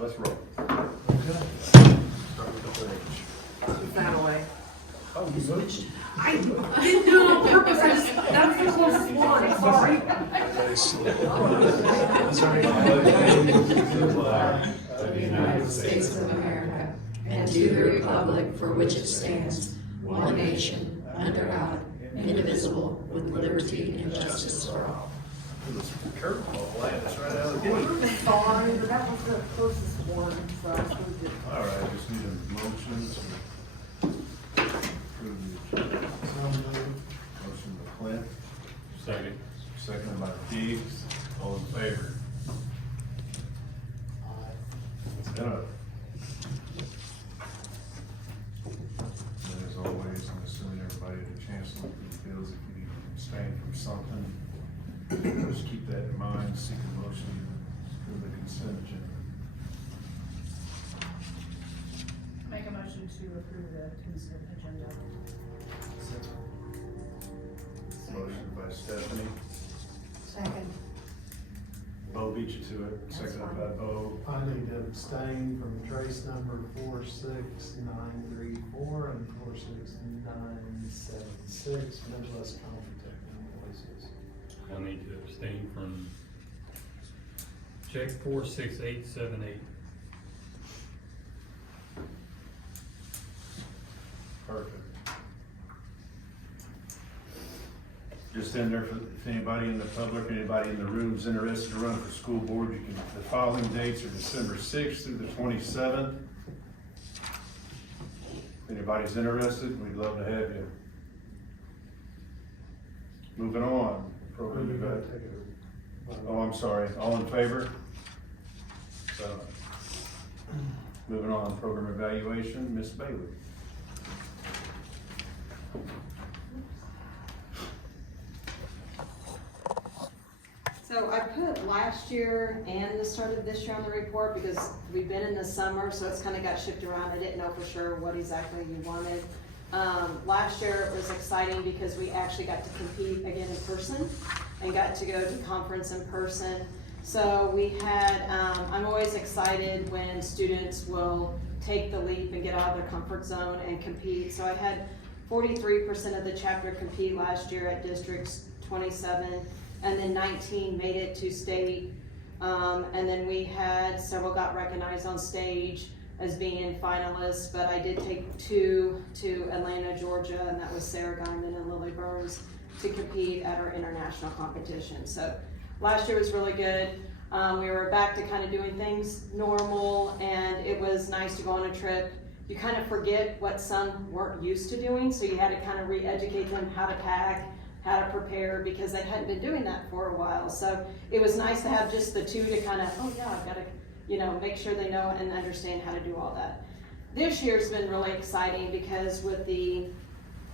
Let's roll. Okay. Start with the page. Keep that away. Oh, you moved? I didn't do it on purpose, that was the closest one, sorry. Of the United States of America, and to the republic for which it stands, one nation, under God, indivisible, with liberty and justice for all. It was curveball, that's right out of the gate. Sorry, but that was the closest one, so I suppose it. All right, I just need a motion to approve the agenda. Motion by Clint, Second. seconded by Keith. All in favor? Done. And as always, I'm assuming everybody had a chance to look at the bills. If you need to abstain from something, just keep that in mind. Seek a motion for the consent agenda. Make a motion to approve the consent agenda. Motion by Stephanie. Second. Bo beat you to it. Seconded by Bo. I need to abstain from trace number 46934 and 46976, Midwest Computech invoices. I need to abstain from check 46878. Perfect. Just in there, if anybody in the public, anybody in the room is interested to run for school board, you can, the following dates are December 6th through the 27th. If anybody's interested, we'd love to have you. Moving on. Well, Program you gotta event. take a vote. Oh, I'm sorry. All in favor? So, moving on, program evaluation, Ms. Bailey. So I put last year and the start of this year on the report because we've been in the summer, so it's kind of got shifted around. I didn't know for sure what exactly you wanted. Last year it was exciting because we actually got to compete again in person and got to go to conference in person. So we had, I'm always excited when students will take the leap and get out of their comfort zone and compete. So I had 43% of the chapter compete last year at districts 27. And then 19 made it to state. And then we had several got recognized on stage as being finalists, but I did take 2 to Atlanta, Georgia, and that was Sarah Guyman and Lily Burns to compete at our international competition. So last year was really good. We were back to kind of doing things normal, and it was nice to go on a trip. You kind of forget what some weren't used to doing, so you had to kind of re-educate them how to pack, how to prepare, because they hadn't been doing that for a while. So it was nice to have just the 2 to kind of, oh yeah, I've got to, make sure they know and understand how to do all that. This year's been really exciting because with the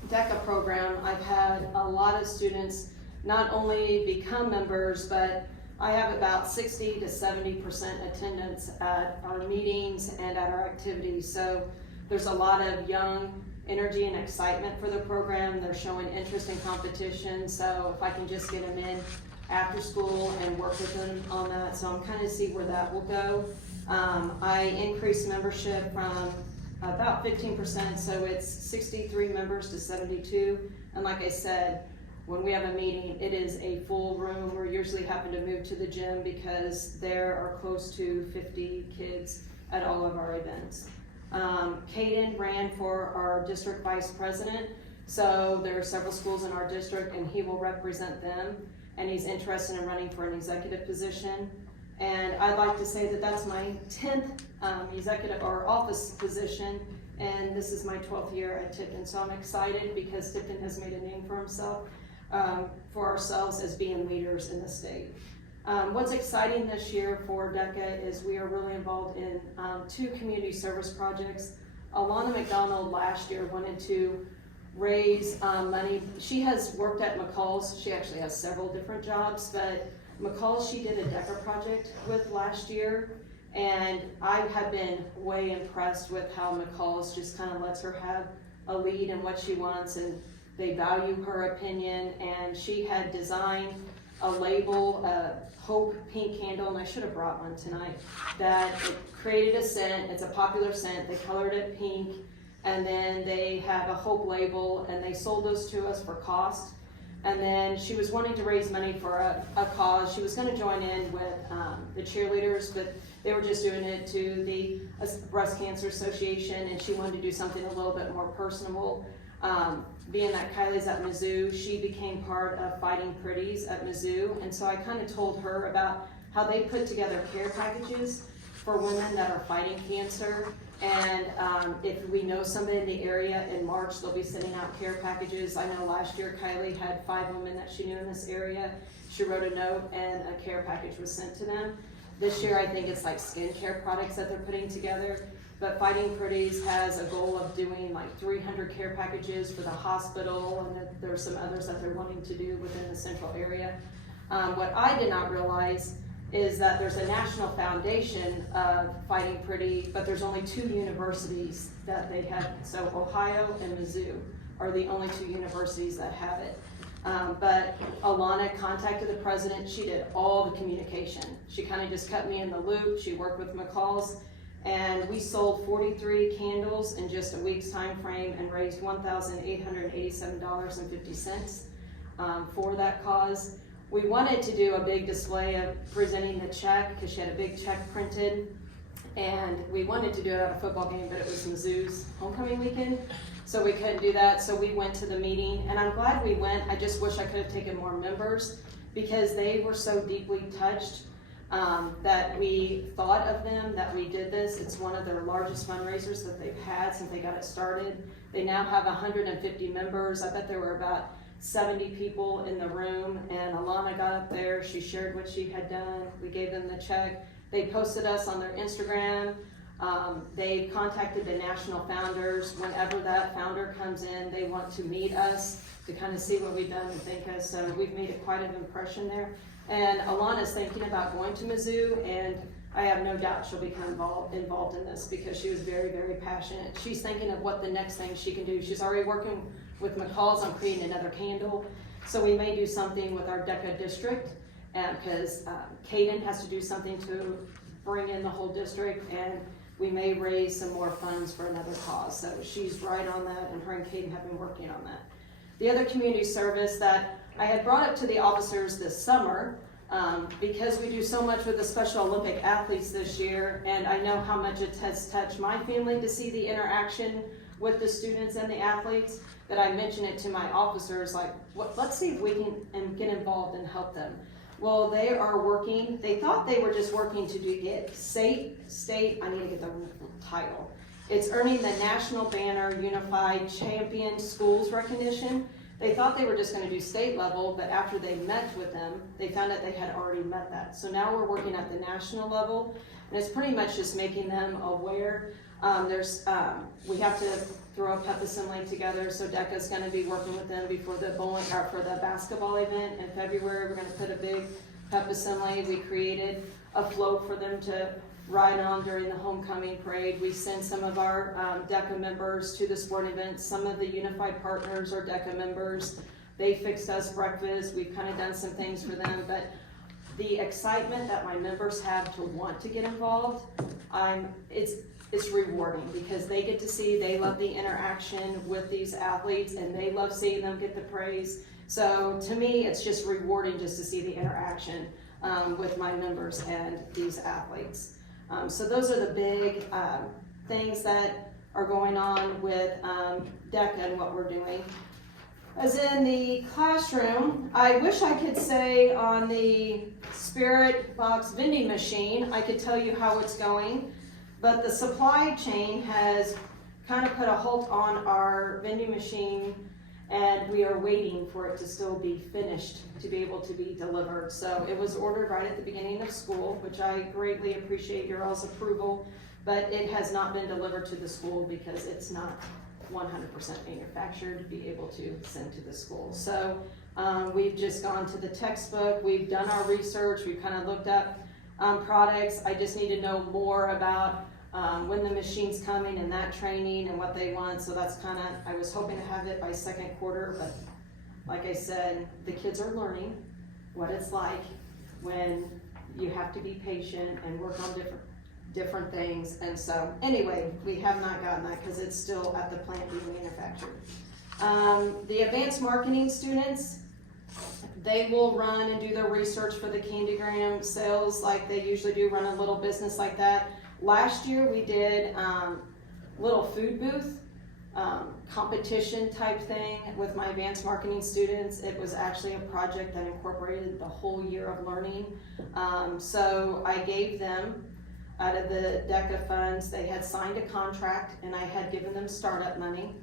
DECA program, I've had a lot of students not only become members, but I have about 60 to 70% attendance at our meetings and at our activities. So there's a lot of young energy and excitement for the program. They're showing interest in competition, so if I can just get them in after school and work with them on that, so I'm kind of see where that will go. I increased membership from about 15%, so it's 63 members to 72, and like I said, when we have a meeting, it is a full room. We're usually having to move to the gym because there are close to 50 kids at all of our events. Caden ran for our district vice president, so there are several schools in our district and he will represent them, and he's interested in running for an executive position. And I'd like to say that that's my 10th executive or office position, and this is my 12th year at Tipton, so I'm excited because Tipton has made a name for himself, for ourselves as being leaders in the state. What's exciting this year for DECA is we are really involved in 2 community service projects. Alana McDonald last year wanted to raise money. She has worked at McCall's. She actually has several different jobs, but McCall's she did a DECA project with last year, and I have been way impressed with how McCall's just kind of lets her have a lead in what she wants, and they value her opinion. And she had designed a label, a Hope pink candle, and I should have brought one tonight, that it created a scent. It's a popular scent. They colored it pink, and then they have a Hope label, and they sold those to us for cost. And then she was wanting to raise money for a cause. She was gonna join in with the cheerleaders, but they were just doing it to the Breast Cancer Association, and she wanted to do something a little bit more personable. Being that Kylie's at Mizzou, she became part of Fighting Pretties at Mizzou, and so I kind of told her about how they put together care packages for women that are fighting cancer. And if we know somebody in the area, in March they'll be sending out care packages. I know last year Kylie had 5 women that she knew in this area. She wrote a note and a care package was sent to them. This year I think it's like skincare products that they're putting together. But Fighting Pretties has a goal of doing like 300 care packages for the hospital, and there's some others that they're wanting to do within the central area. What I did not realize is that there's a national foundation of Fighting Pretty, but there's only 2 universities that they have. So Ohio and Mizzou are the only 2 universities that have it. But Alana contacted the president. She did all the communication. She kind of just kept me in the loop. She worked with McCall's. And we sold 43 candles in just a week's time frame and raised $1,887.50 for that cause. We wanted to do a big display of presenting the check because she had a big check printed, and we wanted to do it at a football game, but it was Mizzou's homecoming weekend, so we couldn't do that. So we went to the meeting, and I'm glad we went. I just wish I could have taken more members because they were so deeply touched that we thought of them, that we did this. It's one of their largest fundraisers that they've had since they got it started. They now have 150 members. I bet there were about 70 people in the room, and Alana got up there. She shared what she had done. We gave them the check. They posted us on their Instagram. They contacted the national founders. Whenever that founder comes in, they want to meet us to kind of see what we've done and thank us. So we've made quite an impression there. And Alana's thinking about going to Mizzou, and I have no doubt she'll become involved in this because she was very, very passionate. She's thinking of what the next thing she can do. She's already working with McCall's on creating another candle. So we may do something with our DECA district, because Caden has to do something to bring in the whole district, and we may raise some more funds for another cause. So she's right on that, and her and Caden have been working on that. The other community service that I had brought up to the officers this summer, because we do so much with the Special Olympic athletes this year, and I know how much it has touched my family to see the interaction with the students and the athletes, that I mentioned it to my officers, like, let's see if we can get involved and help them. Well, they are working. They thought they were just working to get state, I need to get the title. It's earning the National Banner Unified Champion Schools recognition. They thought they were just gonna do state level, but after they met with them, they found that they had already met that. So now we're working at the national level, and it's pretty much just making them aware. We have to throw a pep assembly together, so DECA's gonna be working with them before the for the basketball event in February. We're gonna put a big pep assembly. We created a float for them to ride on during the homecoming parade. We send some of our DECA members to the sporting events. Some of the Unified Partners are DECA members. They fixed us breakfast. We've kind of done some things for them, but the excitement that my members have to want to get involved, it's rewarding because they get to see, they love the interaction with these athletes, and they love seeing them get the praise. So to me, it's just rewarding just to see the interaction with my members and these athletes. So those are the big things that are going on with DECA and what we're doing. As in the classroom, I wish I could say on the Spirit Box vending machine, I could tell you how it's going, but the supply chain has kind of put a halt on our vending machine, and we are waiting for it to still be finished to be able to be delivered. So it was ordered right at the beginning of school, which I greatly appreciate your all's approval, but it has not been delivered to the school because it's not 100% manufactured to be able to send to the school. So we've just gone to the textbook, we've done our research, we've kind of looked up products. I just need to know more about when the machine's coming and that training and what they want. So that's kind of, I was hoping to have it by second quarter, but like I said, the kids are learning. what it's like when you have to be patient and work on different things. And so, anyway, we have not gotten that because it's still at the plant being manufactured. The advanced marketing students, they will run and do their research for the Candygram sales like they usually do, run a little business like that. Last year we did little food booth competition type thing with my advanced marketing students. It was actually a project that incorporated the whole year of learning. So I gave them, out of the DECA funds, they had signed a contract and I had given them startup money.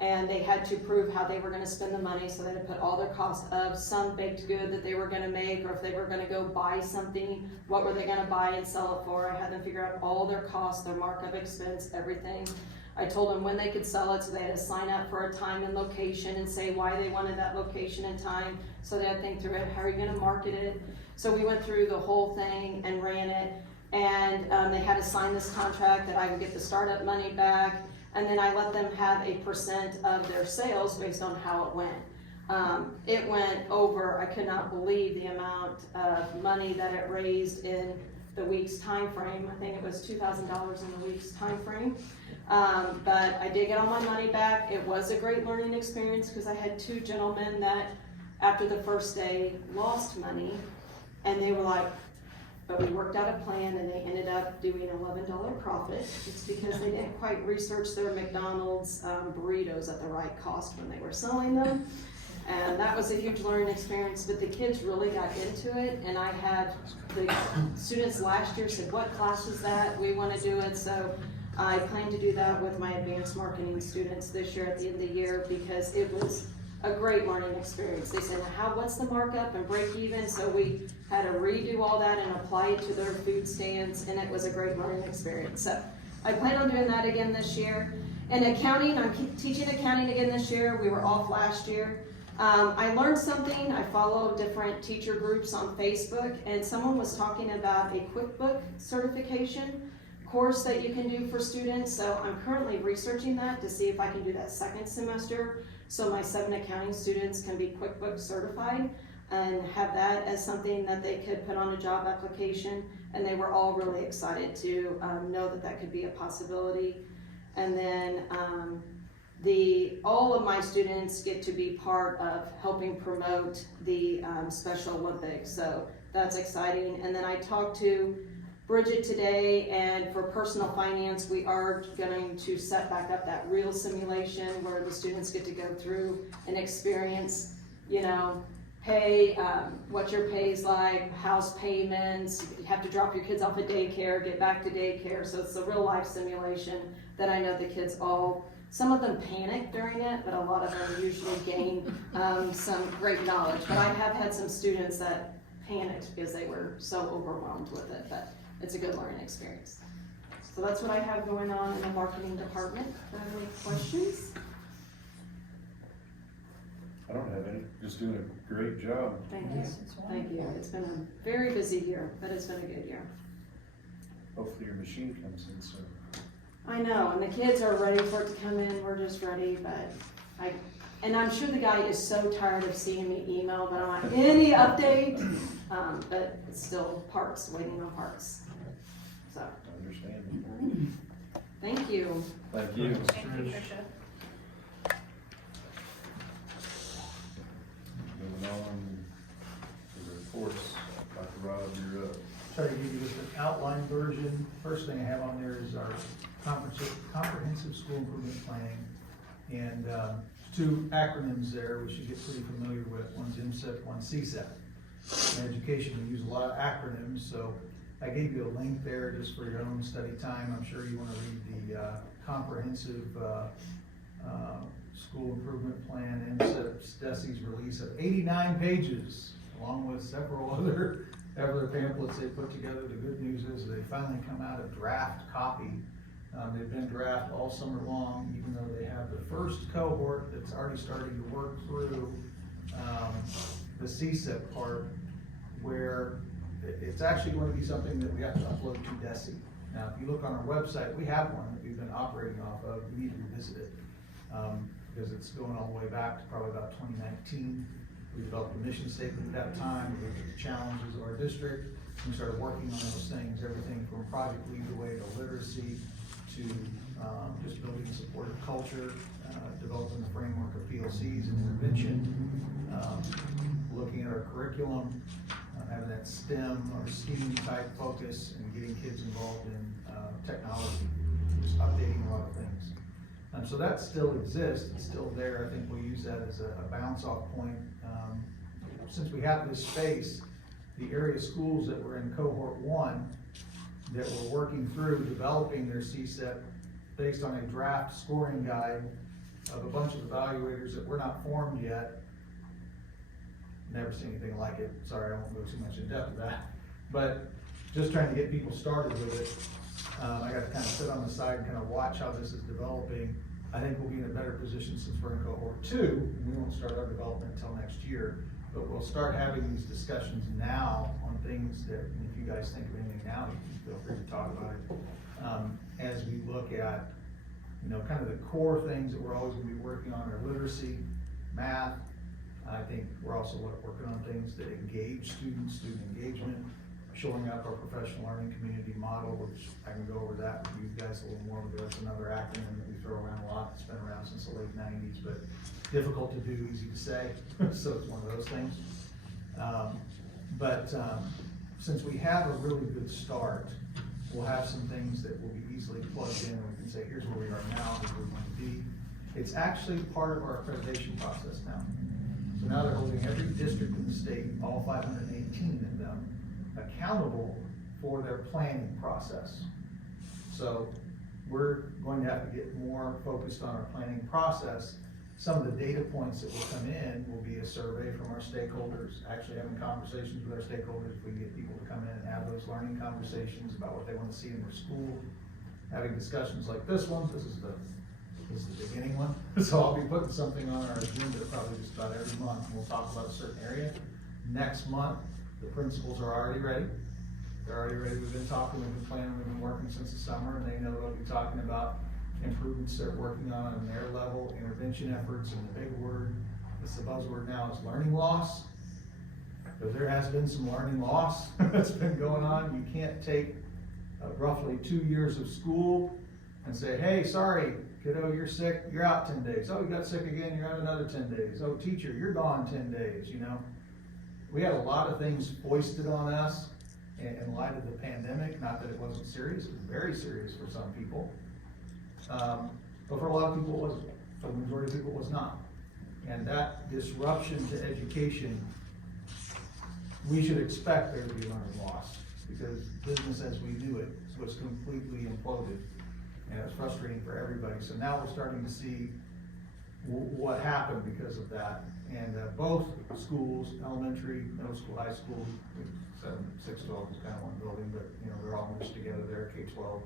And they had to prove how they were gonna spend the money, so they had to put all their costs of some baked good that they were gonna make, or if they were gonna go buy something, what were they gonna buy and sell it for. I had them figure out all their costs, their markup expense, everything. I told them when they could sell it, so they had to sign up for a time and location and say why they wanted that location and time. So they had to think through it, how are you gonna market it? So we went through the whole thing and ran it, and they had to sign this contract that I would get the startup money back. And then I let them have a % of their sales based on how it went. It went over, I could not believe the amount of money that it raised in the week's time frame. I think it was $2,000 in the week's time frame. But I did get all my money back. It was a great learning experience because I had 2 gentlemen that after the first day lost money, and they were like, but we worked out a plan and they ended up doing $11 profit. It's because they didn't quite research their McDonald's burritos at the right cost when they were selling them. And that was a huge learning experience, but the kids really got into it. And I had the students last year said, what class is that? We want to do it. So I plan to do that with my advanced marketing students this year at the end of the year, because it was a great learning experience. They said, what's the markup and break even? So we had to redo all that and apply it to their food stands, and it was a great learning experience. So I plan on doing that again this year. And accounting, I'm teaching accounting again this year. We were off last year. I learned something. I follow different teacher groups on Facebook, and someone was talking about a QuickBook certification course that you can do for students. So I'm currently researching that to see if I can do that second semester, so my 7 accounting students can be QuickBooks certified and have that as something that they could put on a job application. And they were all really excited to know that that could be a possibility. And then all of my students get to be part of helping promote the Special Olympics. So that's exciting. And then I talked to Bridget today, and for personal finance, we are going to set back up that real simulation where the students get to go through and experience, pay, what your pay's like, house payments, you have to drop your kids off at daycare, get back to daycare. So it's a real life simulation that I know the kids some of them panic during it, but a lot of them usually gain some great knowledge. But I have had some students that panicked because they were so overwhelmed with it. But it's a good learning experience. So that's what I have going on in the marketing department. Do you have any questions? I don't have any, just doing a great job. Thank you. Thank you. It's been a very busy year, but it's been a good year. Hopefully your machine comes in soon. I know, and the kids are ready for it to come in. We're just ready, but and I'm sure the guy is so tired of seeing me email, but I'm like, any update? But it's still parts, waiting on parts. So, I understand. thank you. Thank you. Thank you, Tricia. Moving on to the reports. Dr. Rob, you're up. Try to give you just an outline version. First thing I have on there is our comprehensive school improvement planning. And 2 acronyms there we should get pretty familiar with. One's MSIP, one's CSEP. In education, we use a lot of acronyms, so I gave you a link there just for your own study time. I'm sure you want to read the comprehensive school improvement plan, MSIP's DESE's release of 89 pages, along with several other pamphlets they put together. The good news is they finally come out of draft copy. They've been draft all summer long, even though they have the first cohort that's already starting to work through the CSEP part, where it's actually going to be something that we have to upload to DESE. Now, if you look on our website, we have one that we've been operating off of. We need to revisit it because it's going all the way back to probably about 2019. We developed a mission statement at that time, we looked at the challenges of our district, and we started working on those things, everything from Project Lead the Way to literacy, to just building a supportive culture, developing the framework of PLCs and intervention, looking at our curriculum, having that STEM or STEAM type focus, and getting kids involved in technology, just updating a lot of things. So that still exists, it's still there. I think we'll use that as a bounce off point. Since we have this space, the area schools that were in cohort 1 that were working through developing their CSEP based on a draft scoring guide of a bunch of evaluators that were not formed yet. Never seen anything like it. Sorry, I won't go too much in depth with that. But just trying to get people started with it. I got to kind of sit on the side and kind of watch how this is developing. I think we'll be in a better position since we're in cohort 2. And we won't start our development until next year. But we'll start having these discussions now on things that, and if you guys think of anything now, you can feel free to talk about it. As we look at, kind of the core things that we're always going to be working on are literacy, math. I think we're also working on things that engage students, student engagement, showing up our professional learning community model, which I can go over that with you guys a little more, but that's another acronym that we throw around a lot. It's been around since the late 90s, but difficult to do, easy to say. So it's one of those things. Since we have a really good start, we'll have some things that will be easily plugged in, and we can say, here's where we are now, here's where we want to be. It's actually part of our accreditation process now. So now they're holding every district in the state, all 518 of them, accountable for their planning process. So we're going to have to get more focused on our planning process. Some of the data points that will come in will be a survey from our stakeholders, actually having conversations with our stakeholders. If we can get people to come in and have those learning conversations about what they want to see in their school, having discussions like this one. This is the beginning one. So I'll be putting something on our agenda probably just about every month, and we'll talk about a certain area. Next month, the principals are already ready. They're already ready. We've been talking, we've been planning, we've been working since the summer, and they know we'll be talking about improvements they're working on their level, intervention efforts, and the big word, it's the buzzword now, is learning loss. Because there has been some learning loss that's been going on. You can't take roughly 2 years of school and say, hey, sorry, kiddo, you're sick, you're out 10 days. Oh, you got sick again, you're out another 10 days. Oh, teacher, you're gone 10 days, We had a lot of things foisted on us in light of the pandemic. Not that it wasn't serious, it was very serious for some people. But for a lot of people it wasn't. For the majority of people it was not. And that disruption to education, we should expect there to be learning loss, because business as we knew it was completely imploded. And it was frustrating for everybody. So now we're starting to see what happened because of that. And both schools, elementary, middle school, high school, 6-12 is kind of one building, but they're all mixed together there, K-12.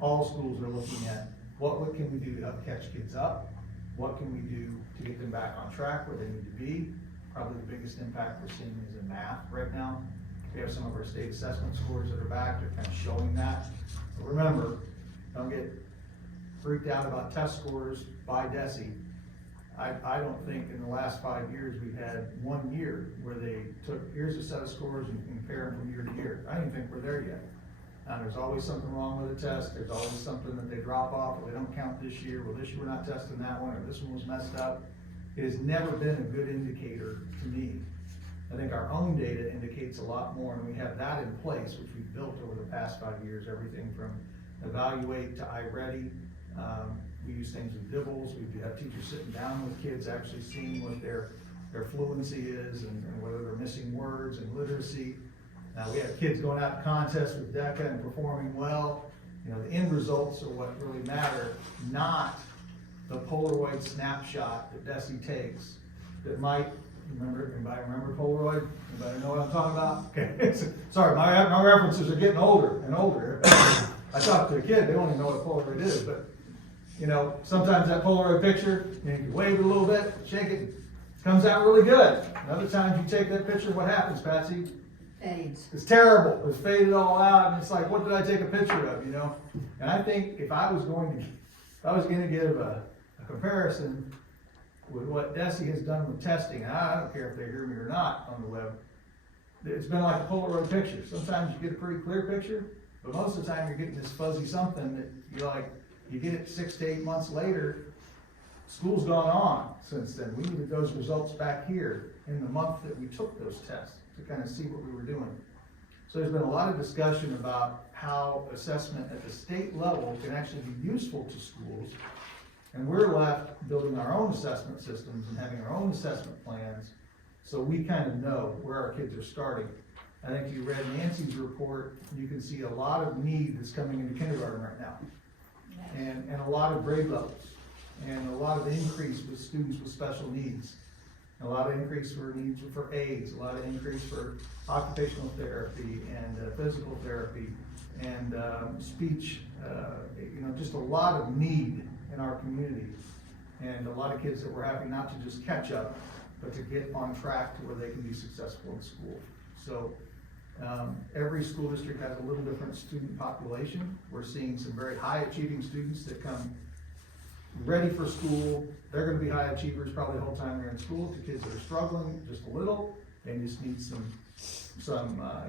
All schools are looking at what can we do to help catch kids up? What can we do to get them back on track where they need to be? Probably the biggest impact we're seeing is in math right now. We have some of our state assessment scores that are back. They're kind of showing that. But remember, don't get freaked out about test scores by DESE. I don't think in the last 5 years we've had 1 year where they took, here's a set of scores and compare them from year to year. I don't even think we're there yet. There's always something wrong with a test. There's always something that they drop off, or they don't count this year. Well, this year we're not testing that one, or this one was messed up. It has never been a good indicator to me. I think our own data indicates a lot more, and we have that in place, which we've built over the past 5 years, everything from Evaluate to iReady. We use things with DIBELS. We have teachers sitting down with kids, actually seeing what their fluency is and whether they're missing words and literacy. Now we have kids going out to contests with DECA and performing well. The end results are what really matter, not the Polaroid snapshot that DESE takes that might, anybody remember Polaroid? Anybody know what I'm talking about? Okay, sorry, my references are getting older and older. I talk to a kid, they don't even know what Polaroid is, but sometimes that Polaroid picture, you wave it a little bit, shake it, it comes out really good. And other times you take that picture, what happens, Patsy? Fades. It's terrible. It's faded all out, and it's like, what did I take a picture of, And I think if I was going to give a comparison, with what DESE has done with testing, and I don't care if they hear me or not on the web, it's been like a Polaroid picture. Sometimes you get a pretty clear picture, but most of the time you're getting this fuzzy something that you're like, you get it 6 to 8 months later, school's gone on since then. We needed those results back here in the month that we took those tests to kind of see what we were doing. So there's been a lot of discussion about how assessment at the state level can actually be useful to schools. And we're left building our own assessment systems and having our own assessment plans, so we kind of know where our kids are starting. I think you read Nancy's report, you can see a lot of need that's coming into kindergarten right now. And a lot of grade levels, and a lot of increase with students with special needs. A lot of increase for needs for aids, a lot of increase for occupational therapy and physical therapy and speech, just a lot of need in our community. And a lot of kids that we're having not to just catch up, but to get on track to where they can be successful in school. So every school district has a little different student population. We're seeing some very high achieving students that come ready for school. They're gonna be high achievers probably the whole time they're in school. To kids that are struggling just a little, they just need some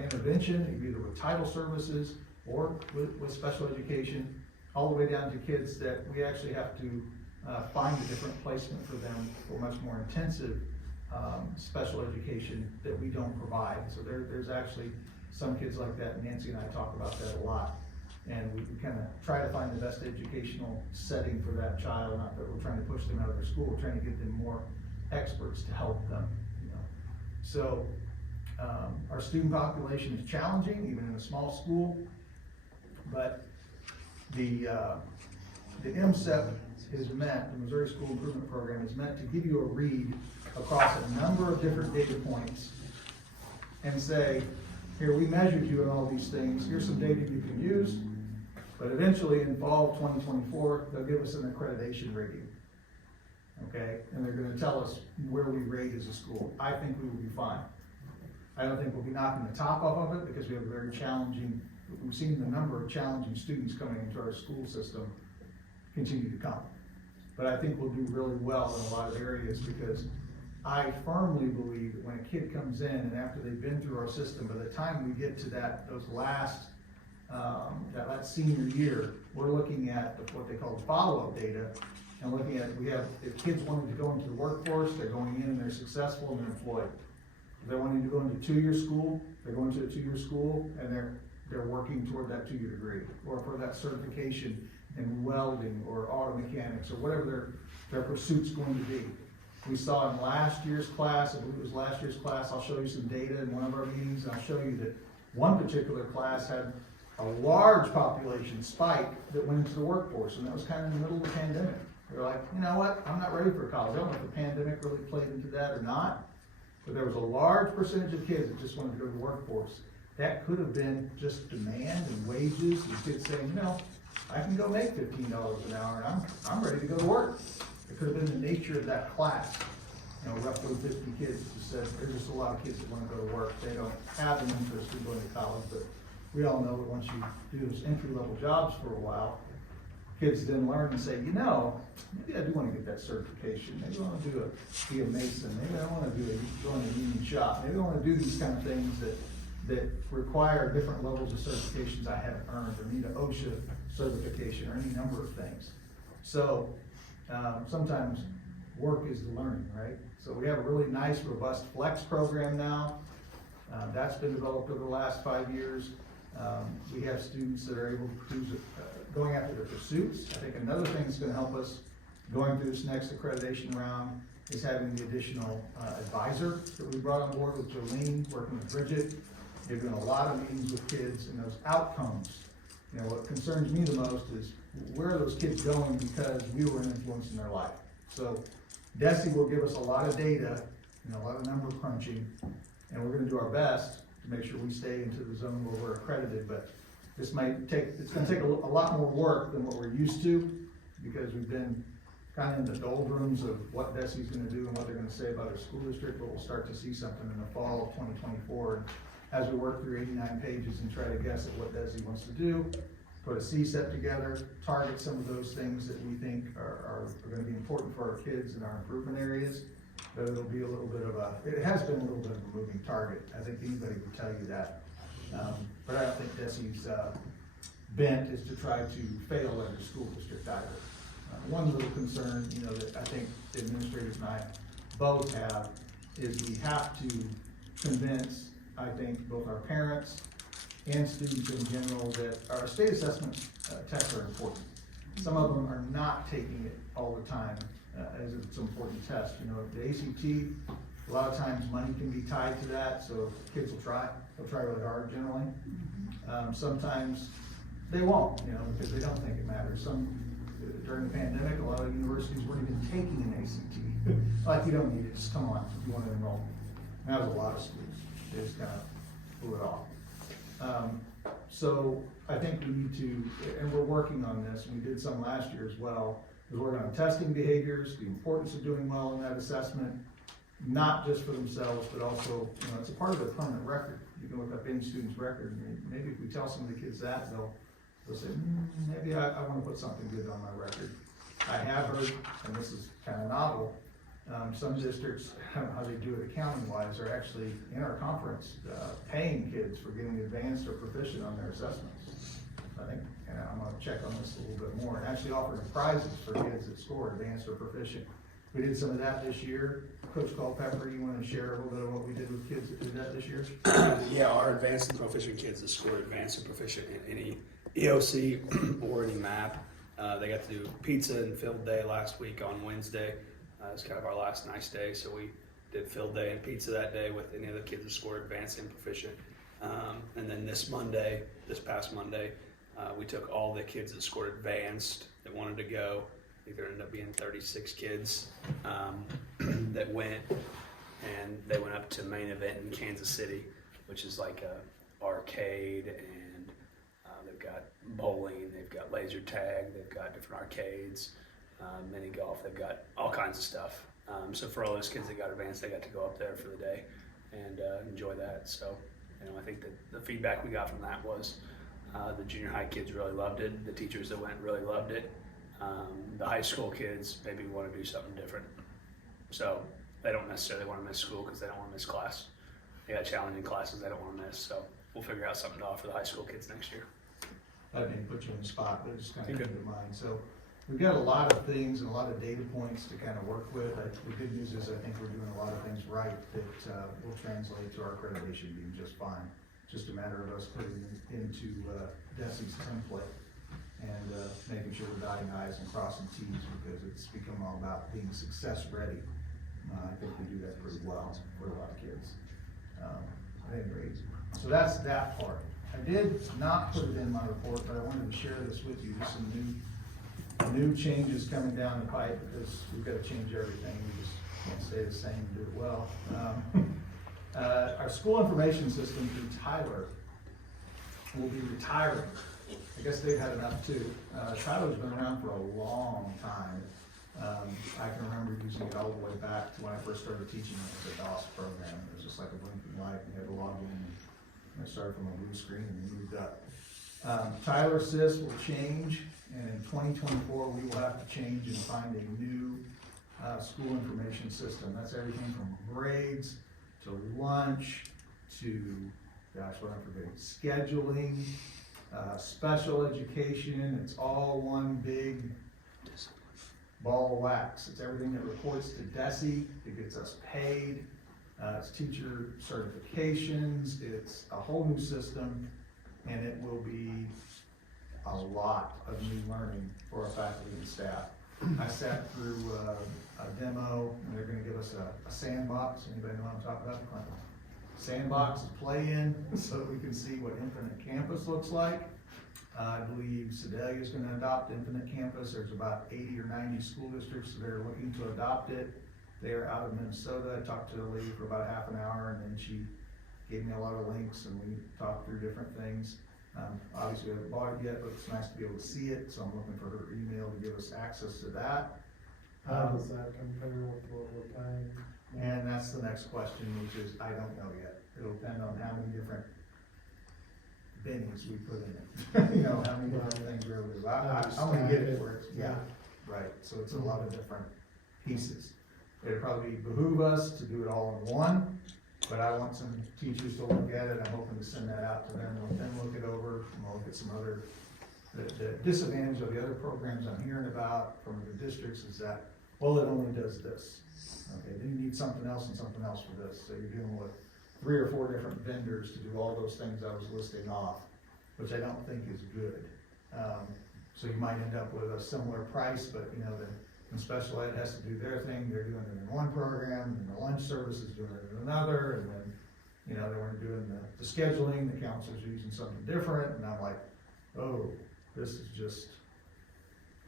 intervention, either with title services or with special education, all the way down to kids that we actually have to find a different placement for them for much more intensive special education that we don't provide. So there's actually some kids like that. Nancy and I talk about that a lot. And we kind of try to find the best educational setting for that child, not that we're trying to push them out of their school, we're trying to get them more experts to help them, So, our student population is challenging, even in a small school, but the MSEP is meant, the Missouri School Improvement Program is meant to give you a read across a number of different data points and say, here, we measured you in all these things, here's some data you can use. But eventually, in fall of 2024, they'll give us an accreditation rating, okay? And they're gonna tell us where we rate as a school. I think we will be fine. I don't think we'll be knocking the top off of it because we have a very challenging, we've seen the number of challenging students coming into our school system continue to come. But I think we'll do really well in a lot of areas because I firmly believe that when a kid comes in and after they've been through our system, by the time we get to those last that senior year, we're looking at what they call the follow-up data, and looking at, if kids wanting to go into the workforce, they're going in and they're successful and they're employed. If they're wanting to go into two-year school, they're going to a two-year school and they're working toward that two-year degree, or for that certification in welding or auto mechanics or whatever their pursuit's going to be. We saw in last year's class, I believe it was last year's class, I'll show you some data in one of our meetings, and I'll show you that one particular class had a large population spike that went into the workforce, and that was kind of in the middle of the pandemic. They're like, you know what, I'm not ready for college. I don't know if the pandemic really played into that or not, but there was a large percentage of kids that just wanted to go to the workforce. That could have been just demand and wages, and kids saying, I can go make $15 an hour, and I'm ready to go to work. It could have been the nature of that class. Roughly 50 kids just said, there's just a lot of kids that want to go to work. They don't have an interest in going to college, but we all know that once you do those entry-level jobs for a while, kids then learn and say, maybe I do want to get that certification. Maybe I want to be a mason. Maybe I want to join a union shop. Maybe I want to do these kind of things that require different levels of certifications I haven't earned, or need an OSHA certification, or any number of things. So sometimes work is the learning, right? So we have a really nice, robust flex program now. That's been developed over the last 5 years. We have students that are able to produce, going after their pursuits. I think another thing that's gonna help us going through this next accreditation round is having the additional advisor that we brought on board with Jolene, working with Bridget. They're doing a lot of meetings with kids, and those outcomes. What concerns me the most is where are those kids going because we were an influence in their life. So DESE will give us a lot of data, a lot of number crunching, and we're gonna do our best to make sure we stay into the zone where we're accredited, but it's gonna take a lot more work than what we're used to, because we've been kind of in the doldrums of what DESE is gonna do and what they're gonna say about our school district, but we'll start to see something in the fall of 2024. And as we work through 89 pages and try to guess at what DESE wants to do, put a CSEP together, target some of those things that we think are gonna be important for our kids in our improvement areas. But it'll be a little bit of it has been a little bit of a moving target. I think anybody would tell you that. But I don't think DESE's bent is to try to fail every school district either. One little concern, you know, that I think the administrators and I both have is we have to convince, I think, both our parents and students in general that our state assessment tests are important. Some of them are not taking it all the time as it's an important test. You know, the ACT, a lot of times money can be tied to that, so kids will try. They'll try really hard generally. Sometimes they won't, you know, because they don't think it matters. During the pandemic, a lot of universities weren't even taking an ACT. Like, you don't need it, just come on, if you want to enroll. And that was a lot of schools. They just kind of blew it off. So I think we need to, and we're working on this, and we did some last year as well, is working on testing behaviors, the importance of doing well in that assessment, not just for themselves, but also, you know, it's a part of their permanent record. You can look up any student's record, and maybe if we tell some of the kids that, they'll say, maybe I want to put something good on my record. I have heard, and this is kind of novel, some districts, how they do it accounting wise, are actually in our conference, paying kids for getting advanced or proficient on their assessments. I think, and I'm gonna check on this a little bit more, and actually offering prizes for kids that score advanced or proficient. We did some of that this year. Coach Culpepper, you wanna share a little bit of what we did with kids that did that this year? Yeah, our advanced and proficient kids that scored advanced and proficient in any EOC or any MAP, they got to do pizza and field day last week on Wednesday. It's kind of our last nice day, so we did field day and pizza that day with any of the kids that scored advanced and proficient. And then this past Monday, we took all the kids that scored advanced that wanted to go. I think there ended up being 36 kids that went, and they went up to main event in Kansas City, which is like a arcade, and they've got bowling, they've got laser tag, they've got different arcades, mini golf, they've got all kinds of stuff. So for all those kids that got advanced, they got to go up there for the day and enjoy that. So, you know, I think that the feedback we got from that was the junior high kids really loved it. The teachers that went really loved it. The high school kids maybe want to do something different. So they don't necessarily want to miss school because they don't want to miss class. They got challenging classes they don't want to miss. So we'll figure out something to offer the high school kids next year. I didn't put you on the spot, but just kind of keep in mind. So we've got a lot of things and a lot of data points to kind of work with. The good news is I think we're doing a lot of things right that will translate to our accreditation being just fine. Just a matter of us putting it into DESE's template and making sure we're dotting I's and crossing T's, because it's become all about being success ready. I think we do that pretty well for a lot of kids. At any rate, so that's that part. I did not put it in my report, but I wanted to share this with you. Some new changes coming down the pipe, because we've got to change everything. We just can't stay the same and do it well. Our school information system through Tyler will be retiring. I guess they've had enough too. Tyler's been around for a long time. I can remember using it all the way back to when I first started teaching it as a DOS program. It was just like a blinking light, and you had to log in. I started from a blue screen and moved up. Tyler Assist will change, and in 2024 we will have to change and find a new school information system. That's everything from grades to lunch to, gosh, what I'm forgetting, scheduling, special education. It's all one big ball of wax. It's everything that reports to DESE. It gets us paid. It's teacher certifications. It's a whole new system, and it will be a lot of new learning for our faculty and staff. I sat through a demo, and they're going to give us a sandbox. Anybody know what I'm talking about? Sandbox to play in, so that we can see what Infinite Campus looks like. I believe Sedalia is going to adopt Infinite Campus. There's about 80 or 90 school districts that are looking to adopt it. They are out of Minnesota. I talked to the lady for about half an hour, and then she gave me a lot of links, and we talked through different things. Obviously, I haven't bought it yet, but it's nice to be able to see it, so I'm looking for her email to give us access to that. How does that compare with what we're paying? And that's the next question, which is, I don't know yet. It'll depend on how many different bennies we put in it. You know, how many different things we're able to do. I'm gonna get it where it's, yeah, right, so it's a lot of different pieces. It'd probably behoove us to do it all in one, but I want some teachers to look at it, I'm hoping to send that out to them, let them look it over, and we'll look at some other, the disadvantage of the other programs I'm hearing about from the districts is that, well, it only does this. Okay, then you need something else and something else for this, so you're dealing with 3 or 4 different vendors to do all those things I was listing off, which I don't think is good. So you might end up with a similar price, but you know, when special ed has to do their thing, they're doing it in one program, and the lunch service is doing it in another, and then, you know, they weren't doing the scheduling, the counselors are using something different, and I'm like, oh, this is just,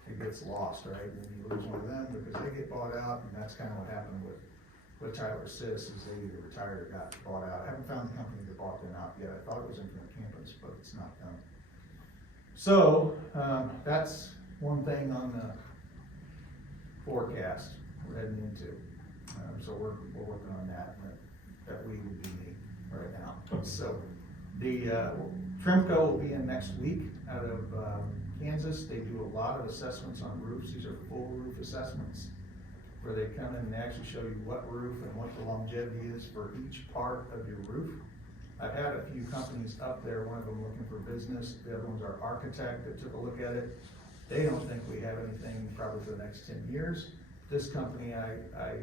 it gets lost, right? And then you lose one of them because they get bought out, and that's kind of what happened with Tyler Sis, is they either retired or got bought out. I haven't found the company that bought them out yet. I thought it was Infinite Campus, but it's not done. So, that's one thing on the forecast we're heading into. So we're working on that we would be me right now. So, the, Trimco will be in next week out of, Kansas. They do a lot of assessments on roofs. These are full roof assessments, where they come in and actually show you what roof and what the longevity is for each part of your roof. I've had a few companies up there, one of them looking for business, the other one's our architect that took a look at it. They don't think we have anything probably for the next 10 years. This company, I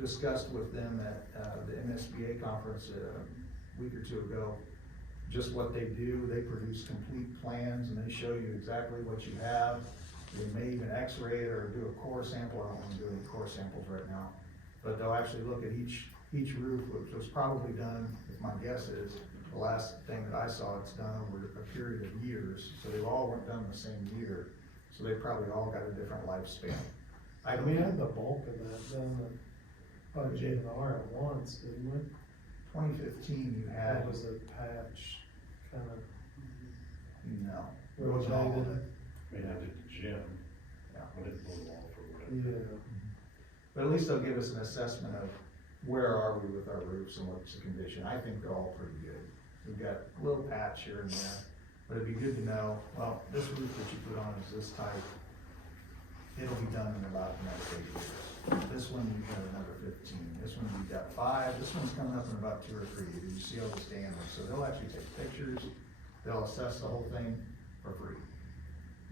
discussed with them at the MSBA conference a week or 2 ago, just what they do. They produce complete plans and they show you exactly what you have. They may even x-ray it or do a core sample. I don't want to do any core samples right now, but they'll actually look at each roof, which was probably done, if my guess is, the last thing that I saw, it's done over a period of years. So they all weren't done the same year. So they probably all got a different lifespan. We had the bulk of that done by JNR at once, didn't we? 2015 you had, That was a patch, kind of. no. It wasn't all of rotated. it. I mean, I did the gym, Yeah. I didn't go off or whatever. Yeah. But at least they'll give us an assessment of where are we with our roofs and what's the condition. I think they're all pretty good. We've got a little patch here and there, but it'd be good to know, well, this roof that you put on is this type. It'll be done in about the next 8 years. This one, you've got another 15. This one, you've got 5. This one's coming up in about 2 or 3 years. You see all this damage. So they'll actually take pictures. They'll assess the whole thing for free,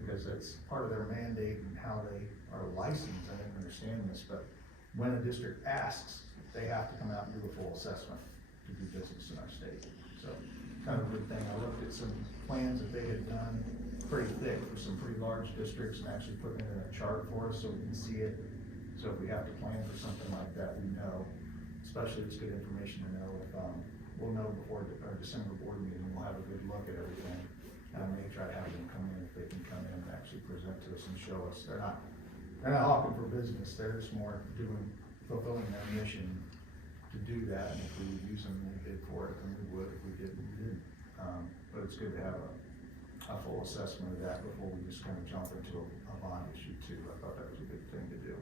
because that's part of their mandate and how they are licensed. I didn't understand this, but when a district asks, they have to come out and do a full assessment to do business in our state. So, kind of a good thing. I looked at some plans that they had done pretty thick for some pretty large districts and actually put it in a chart for us so we can see it. So if we have to plan for something like that, we know, especially it's good information to know. If, we'll know before our December board meeting, we'll have a good look at everything. And I may try to have them come in, if they can come in and actually present to us and show us. They're not hawking for business, they're just more fulfilling their mission to do that. And if we would use them and we bid for it, then we would. If we didn't, we didn't. But it's good to have a full assessment of that before we just kind of jump into a bond issue too. I thought that was a good thing to do.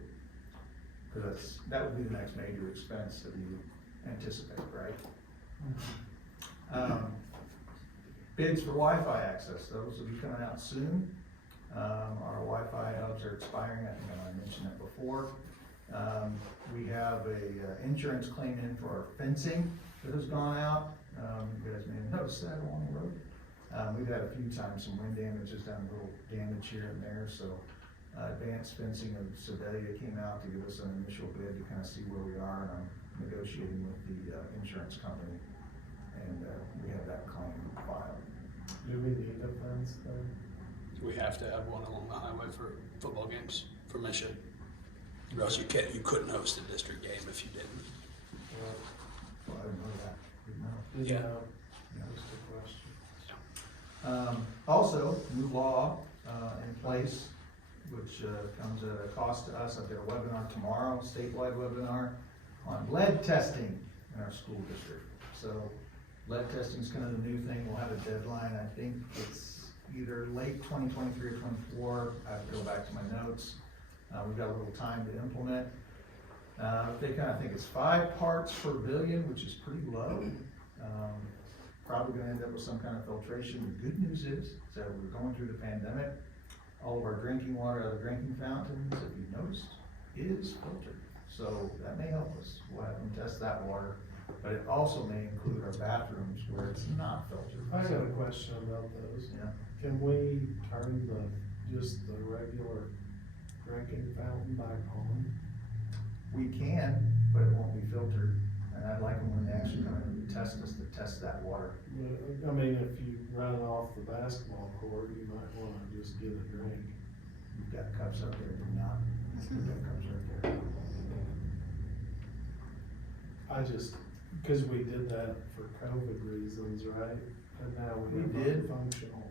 Because that would be the next major expense that we would anticipate, right? Bids for Wi-Fi access, those will be coming out soon. Our Wi-Fi hubs are expiring, I think I mentioned that before. We have a insurance claim in for our fencing that has gone out. You guys may have noticed that along the road. We've had a few times some wind damage, has done a little damage here and there, so Advanced Fencing of Sedalia came out to give us an initial bid to kind of see where we are, and I'm negotiating with the insurance company, and we have that claim filed. Do we need a fence then? We have to have one along the highway for football games for Mission. Or else you couldn't host a district game if you didn't. Well, I didn't know that. Didn't know. Did Yeah. you know? Just a question. Also, new law in place, which comes at a cost to us. I've got a webinar tomorrow, statewide webinar on lead testing in our school district. So lead testing is kind of the new thing. We'll have a deadline. I think it's either late 2023 or 24. I have to go back to my notes. We've got a little time to implement. They kind of think it's 5 parts per billion, which is pretty low. probably gonna end up with some kind of filtration. The good news is that we're going through the pandemic. All of our drinking water out of drinking fountains, if you noticed, is filtered. So that may help us. We'll have them test that water, but it also may include our bathrooms where it's not filtered. I got a question about those. Yeah. Can we turn just the regular drinking fountain back on? We can, but it won't be filtered. And I'd like them when they actually come in and test us, to test that water. I mean, if you run off the basketball court, you might wanna just get a drink. You've got cups up there, do not. You've got cups right there. I just, cause we did that for COVID reasons, right? And now we We have did. functional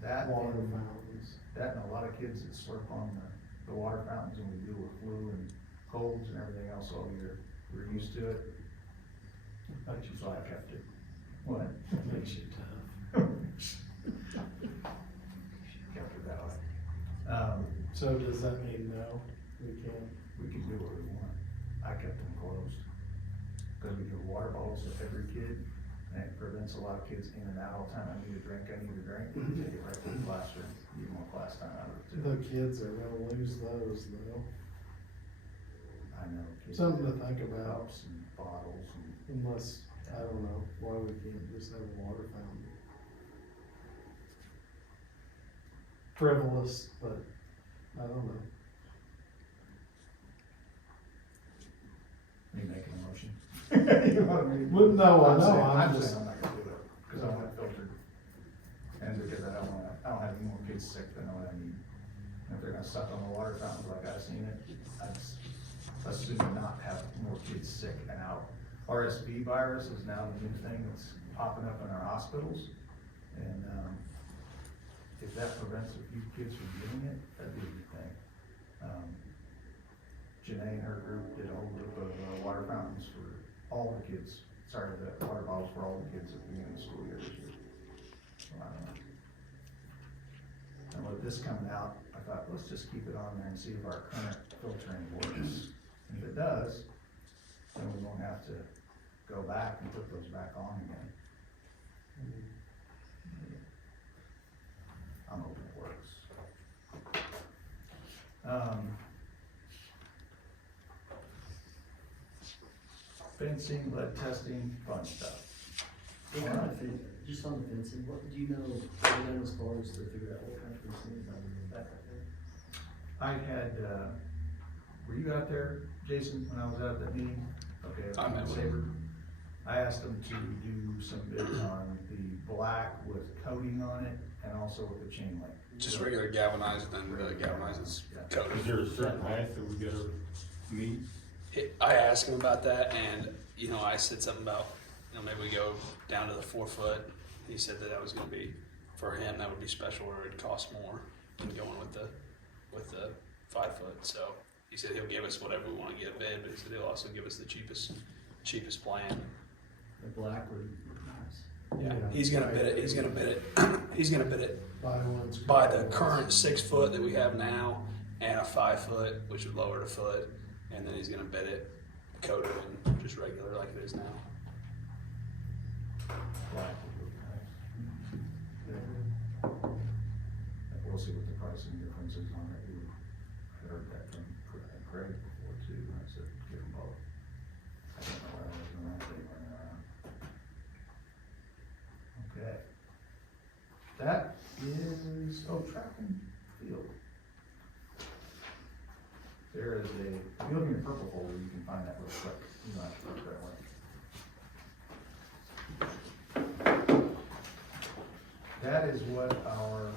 That water and, fountains. that and a lot of kids that slurp on the water fountains when we deal with flu and colds and everything else all year. We're used to it, so I kept it. What? Makes you tough. Kept it that way. So does that mean no, we can't? We can do what we want. I kept them closed. Cause we give water bottles to every kid, and it prevents a lot of kids in and out all the time. I need a drink, I need a drink. We take it right to the classroom, give more class time out of it too. The kids are gonna lose those though. I know. kids Something to have think about. Cups and bottles and. Unless, I don't know, why we can't just have a water fountain. Frivolous, but I don't know. Me making a motion? You know what I mean? Well, no, I know, saying- I'm I'm just- saying I'm not gonna do it, cause I want it filtered. And because I don't have any more kids sick than what I need. If they're gonna suck on the water fountain like I've seen it, I'd assume not have more kids sick and out. RSV virus is now the new thing that's popping up in our hospitals. And, if that prevents a few kids from getting it, that'd be a good thing. Janae and her group did a whole group of water fountains for all the kids, the water bottles for all the kids at the beginning of the school year this year. So I don't know. And with this coming out, I thought, let's just keep it on there and see if our current filtering works. And if it does, then we won't have to go back and put those back on again. I'm hoping it works. Fencing, lead testing, fun stuff. What kind of fence, just on the fencing, what, do you know, as far as to figure out what kind of fencing is on the back right there? I had, were you out there, Jason, when I was out at that meeting? Okay. I met with Saber. I asked them to do some bids on the black with coating on it and also with the chain link. Just regular galvanized, and then galvanized is coated. Is there a certain height that we gotta meet? I asked him about that, and, you know, I said something about, you know, maybe we go down to the 4 foot. He said that was gonna be, for him, that would be special, or it'd cost more than going with the 5 foot, so. He said he'll give us whatever we wanna get a bid, but he said he'll also give us the cheapest plan. The black would be nice. Yeah, he's gonna bid it, he's gonna bid it Buy one's. by the current 6 foot that we have now, and a 5 foot, which would lower it a foot, and then he's gonna bid it coated and just regular like it is now. Black would look nice. We'll see what the pricing difference is on it. I heard that from Craig before too, and I said, give them both. I don't know why I was doing that thing running around. Okay. That is, track and field. There is a, if you look in your purple folder, you can find that real quick. You don't have to look that way. That is what our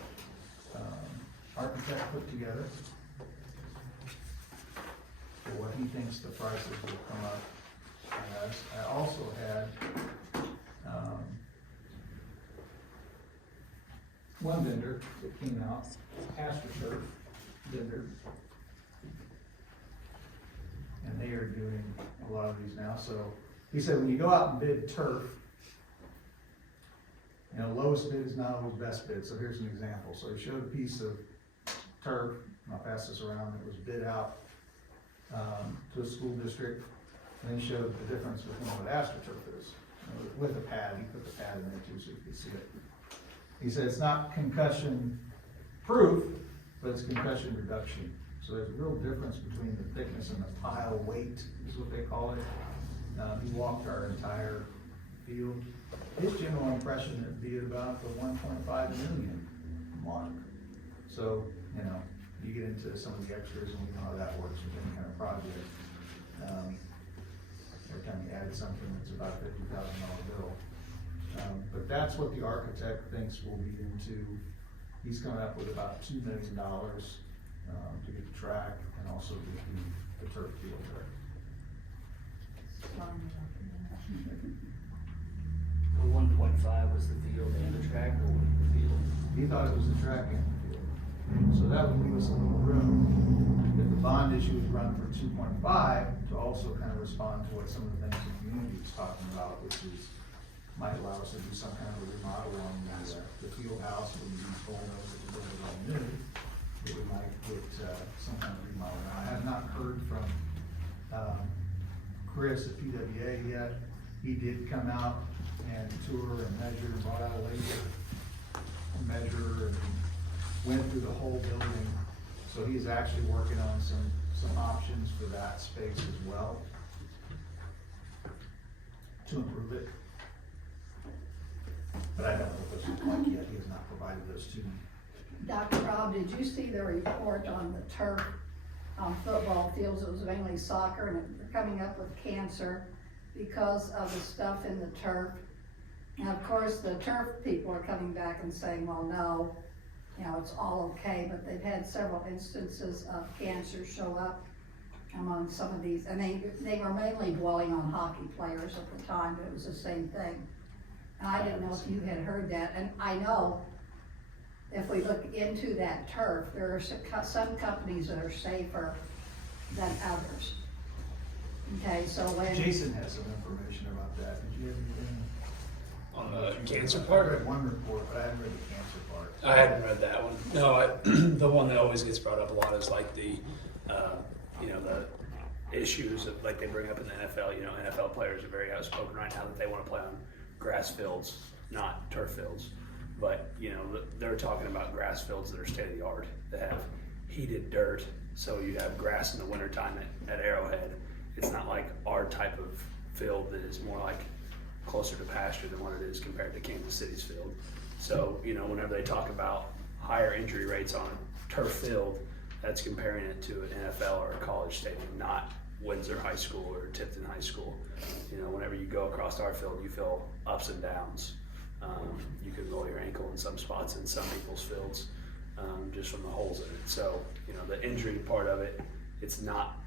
architect put together for what he thinks the prices will come up as. I also had one vendor that came out, AstroTurf vendor. And they are doing a lot of these now, so he said when you go out and bid turf, you know, lowest bid is not always best bid, so here's an example. So he showed a piece of turf, and I'll pass this around, it was bid out to a school district, and he showed the difference between what AstroTurf is. with a pad, he put the pad in there too, so you can see it. He said it's not concussion proof, but it's concussion reduction. So there's a real difference between the thickness and the pile weight, is what they call it. He walked our entire field. His general impression would be about the 1.5 million mark. So, you know, you get into some of the extras and we know how that works with any kind of project. Every time you add something, it's about a $50,000 bill. But that's what the architect thinks we'll be into. He's coming up with about $2 million to get the track and also get the turf field there. The 1.5 was the field and the track, or the field? He thought it was the track and the field. So that would leave us a little room. If the bond issue was run for 2.5, to also kind of respond to what some of the things the community is talking about, which is, might allow us to do some kind of a remodel on the field house when these homeowners that build it all new, that we might get, some kind of remodel. Now, I have not heard from, Chris at PWA yet. He did come out and tour and measure, brought out a laser measure and went through the whole building. So he's actually working on some options for that space as well to improve it. But I don't know what those look like yet. He has not provided those to me. Dr. Rob, did you see the report on the turf on football fields? It was mainly soccer, and they're coming up with cancer because of the stuff in the turf. And of course, the turf people are coming back and saying, well, no, you know, it's all okay, but they've had several instances of cancer show up among some of these, and they were mainly dwelling on hockey players at the time, but it was the same thing. And I didn't know if you had heard that, and I know if we look into that turf, there are some companies that are safer than others. Okay, so when. Jason has some information about that. Did you have anything? On the cancer I part? read one report, but I haven't read the cancer part. I hadn't read that one. No, the one that always gets brought up a lot is like the, you know, the issues of, like they bring up in the NFL, you know, NFL players are very outspoken right now that they want to play on grass fields, not turf fields. But, you know, they're talking about grass fields that are state of the art, that have heated dirt. So you have grass in the wintertime at Arrowhead. It's not like our type of field that is more like closer to pasture than what it is compared to Kansas City's field. So, you know, whenever they talk about higher injury rates on a turf field, that's comparing it to an NFL or a college stadium, not Windsor High School or Tipton High School. You know, whenever you go across our field, you feel ups and downs. You can roll your ankle in some spots in some people's fields, just from the holes in it. So, you know, the injury part of it, it's not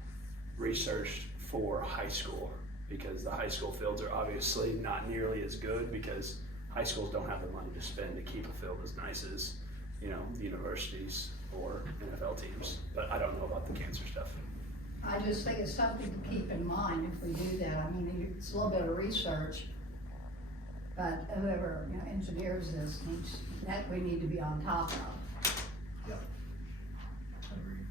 researched for high school, because the high school fields are obviously not nearly as good, because high schools don't have the money to spend to keep a field as nice as, you know, the universities or NFL teams. But I don't know about the cancer stuff. I just think it's something to keep in mind if we do that. I mean, it's a little bit of research, but whoever, you know, engineers this needs, that we need to be on top of. Yeah. I agree.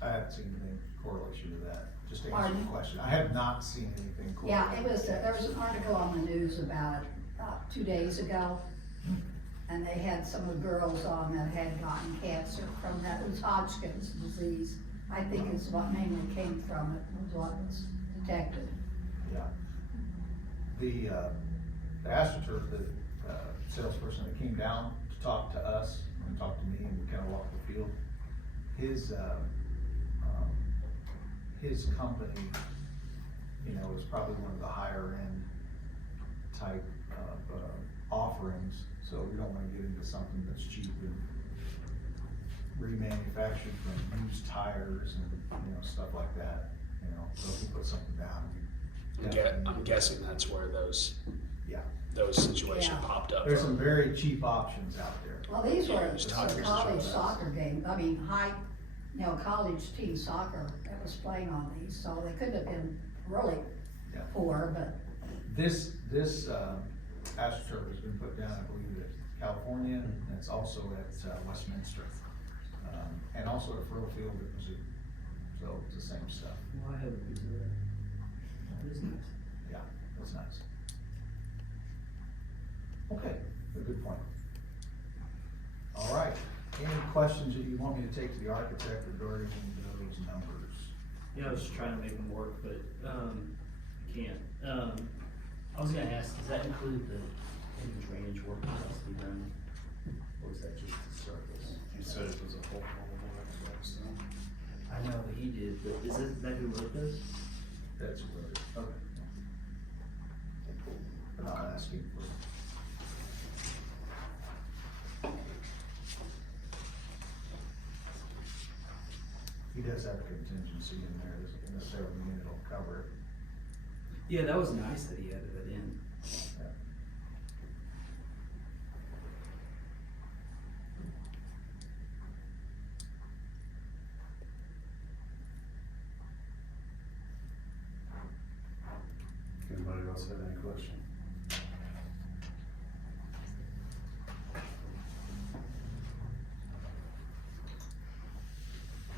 I haven't seen anything correlation to that. Just to answer Pardon? the question. I have not seen anything Yeah, correlation. it was, there was an article on the news about it, 2 days ago. And they had some of the girls on that had gotten cancer from that. It was Hodgkin's disease. I think it's what mainly came from it, was what was detected. Yeah. The AstroTurf, the salesperson that came down to talk to us and talk to me and we kind of walked the field, his company, you know, is probably one of the higher end type of offerings. So we don't want to get into something that's cheap and remanufactured from used tires and, you know, stuff like that, you know, so if we put something down. I'm guessing that's where those Yeah, situations Yeah. popped up. there's some very cheap options out there. Well, these were Just some talking college about soccer games, I mean, college team soccer that was playing on these, so they could have been really Yeah. poor, but This AstroTurf has been put down, I believe, at California, and it's also at Westminster. And also at Furrow Field at Mizzou. So it's the same stuff. Well, I have a piece of that. That is nice. Yeah, that's nice. Okay, a good point. All right, any questions that you want me to take to the architect regarding those numbers? Yeah, I was just trying to make them work, but, I can't. I was gonna ask, does that include the hidden drainage work that has to be done? Or is that just the surface? You said it was a whole, so. I know that he did, but is that who wrote this? That's what, Okay. but I'll ask him for. He does have a contingency in there, doesn't necessarily mean it'll cover it. Yeah, that was nice that he added that in. Yeah. Anybody else have any question?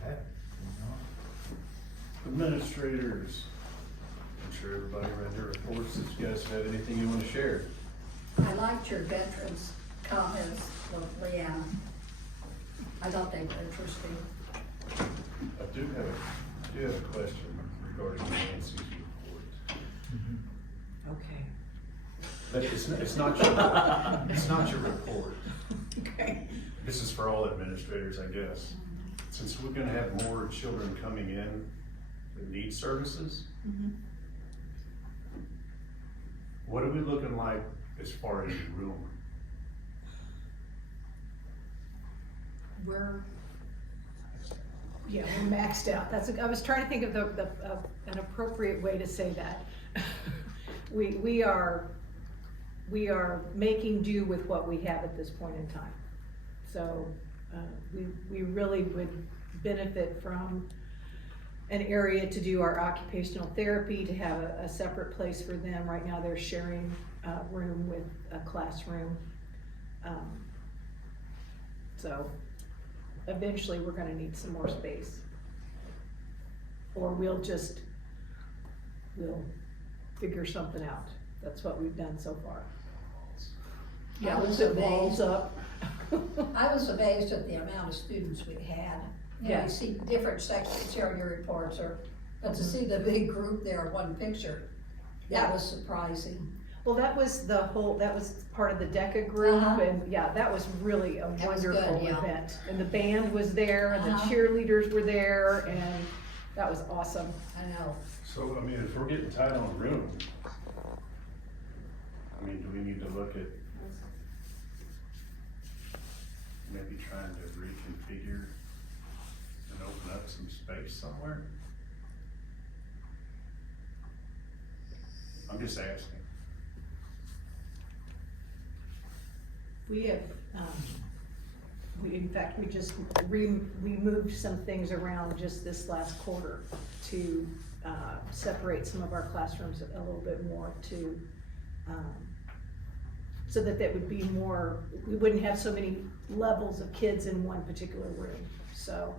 Okay. Administrators, I'm sure everybody read their reports. If you guys have anything you want to share? I liked your veterans comments, Leanna. I thought they were interesting. I do have a question regarding Nancy's report. Okay. But it's not your report. Okay. This is for all administrators, I guess. Since we're gonna have more children coming in that need services, what are we looking like as far as room? We're maxed out. I was trying to think of an appropriate way to say that. We are making do with what we have at this point in time. So, we really would benefit from an area to do our occupational therapy, to have a separate place for them. Right now, they're sharing a room with a classroom. So, eventually, we're gonna need some more space. Or we'll figure something out. That's what we've done so far. Yeah, I was we'll put walls amazed. up. I was amazed at the amount of students we had. You know, Yeah. you see different sections here on your reports, but to see the big group there in one picture, that was surprising. Well, that was part of the DECA group, Uh-huh. and yeah, that was really a That was wonderful good, yeah. event. And the band was there, and the Uh-huh. cheerleaders were there, and that was awesome. I know. So, I mean, if we're getting tight on room, I mean, do we need to look at maybe trying to reconfigure and open up some space somewhere? I'm just asking. We have, in fact, we just we moved some things around just this last quarter to separate some of our classrooms a little bit more to, so that would be more, we wouldn't have so many levels of kids in one particular room. So,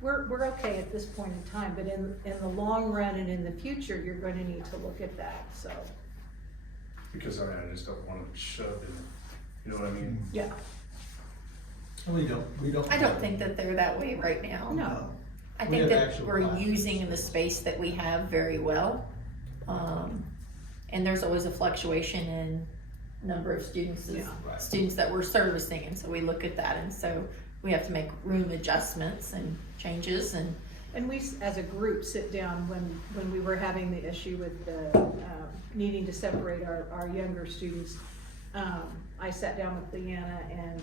we're okay at this point in time, but in the long run and in the future, you're going to need to look at that, so. Because I mean, I just don't want to shove in, you know what I mean? Yeah. We don't. I don't think that they're that way right now. No. I We think have that actual we're classes. using the space that we have very well. And there's always a fluctuation in number of students, Yeah. Right. students that we're servicing, and so we look at that, and so we have to make room adjustments and changes, and And we, as a group, sit down when we were having the issue with the, needing to separate our younger students. I sat down with Leanna and,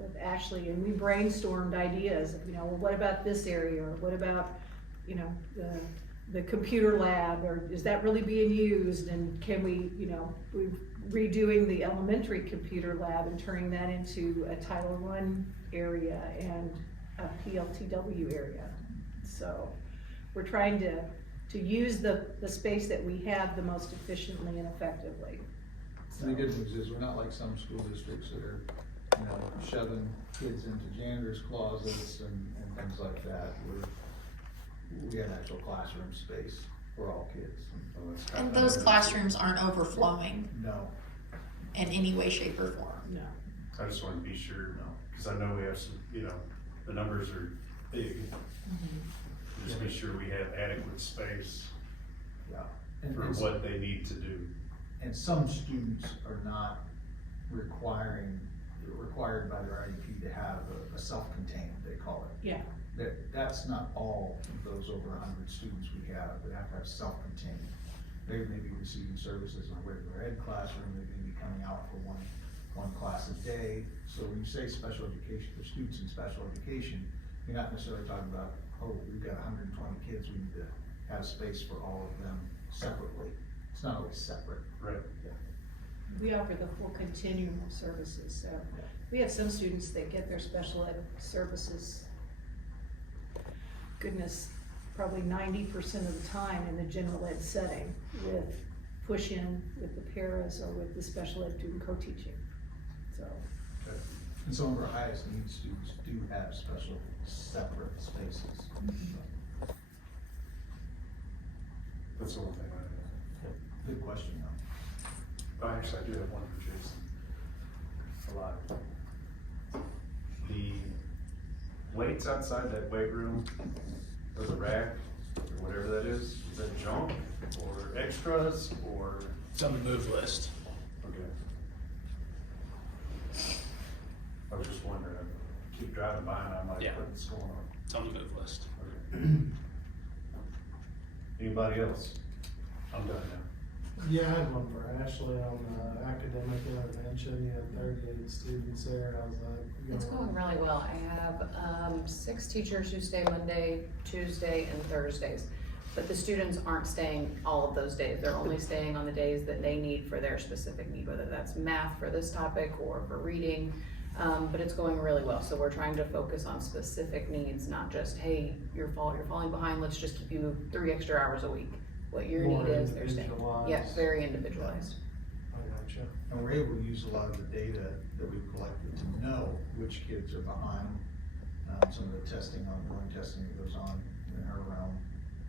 with Ashley, and we brainstormed ideas of, well, what about this area, or what about, the computer lab, or is that really being used, and can we, we're redoing the elementary computer lab and turning that into a Title I area and a PLTW area. So we're trying to use the space that we have the most efficiently and effectively. And the good news is, we're not like some school districts that are, shoving kids into janitor's closets and things like that. We have actual classroom space for all kids. So that's and kinda- those classrooms aren't overflowing. No, in any way, shape, or form. No. I just wanna be sure, cause I know we have some, the numbers are big. Just be sure we have adequate space Yeah. And for it's- what they need to do. And some students are not required by their IEP to have a self-contained, they call it. Yeah. That's not all of those over 100 students we have to have self-contained. They may be receiving services in a regular ed classroom, they may be coming out for one class a day. So when you say special education, for students in special education, you're not necessarily talking about, oh, we've got 120 kids, we need to have space for all of them separately. It's not always separate. Right. We offer the full continuum of services, so we have some students that get their special ed services, goodness, probably 90% of the time in the general ed setting with push-in, with the paras, or with the special ed student co-teaching, so. And some of our highest need students do have special separate spaces. That's the one thing I have. Good question, though. Actually, I do have one for Jason. A lot. The weights outside that weight room, or the rack, or whatever that is that junk, or extras, or? It's on the move list. Okay. I was just wondering, I keep driving by and I'm like, Yeah. what's going on? It's on the move list. Okay. Anybody else? I'm done now. Yeah, I had one for Ashley on academic intervention. You had 38 students there. How's that It's going really well. I have 6 teachers who stay Monday, Tuesday, and Thursdays. But the students aren't staying all of those days. They're only staying on the days that they need for their specific need, whether that's math for this topic or for reading. But it's going really well. So we're trying to focus on specific needs, not just, hey, you're falling behind, let's just keep you 3 extra hours a week. What your More need is, they're staying. individualized. Yeah, very individualized. I gotcha. And we're able to use a lot of the data that we've collected to know which kids are behind. Some of the ongoing testing that goes on in her realm.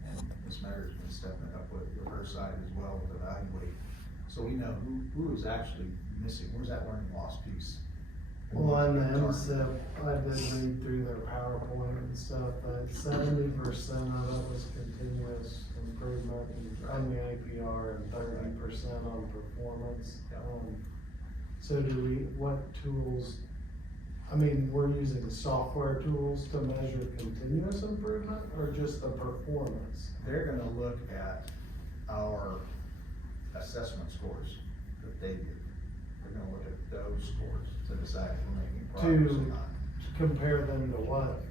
And Ms. Mayor's been stepping up with her side as well with Evaluate. So we know who is actually missing, where's that learning loss piece? Well, on the MSIP, I did read through their PowerPoint and stuff, but 70% of it was continuous improvement on the APR and 30% on performance. So what tools, we're using software tools to measure continuous improvement or just the performance? They're gonna look at our assessment scores that they give. They're gonna look at those scores to decide if we're making progress or not. Compare them to what?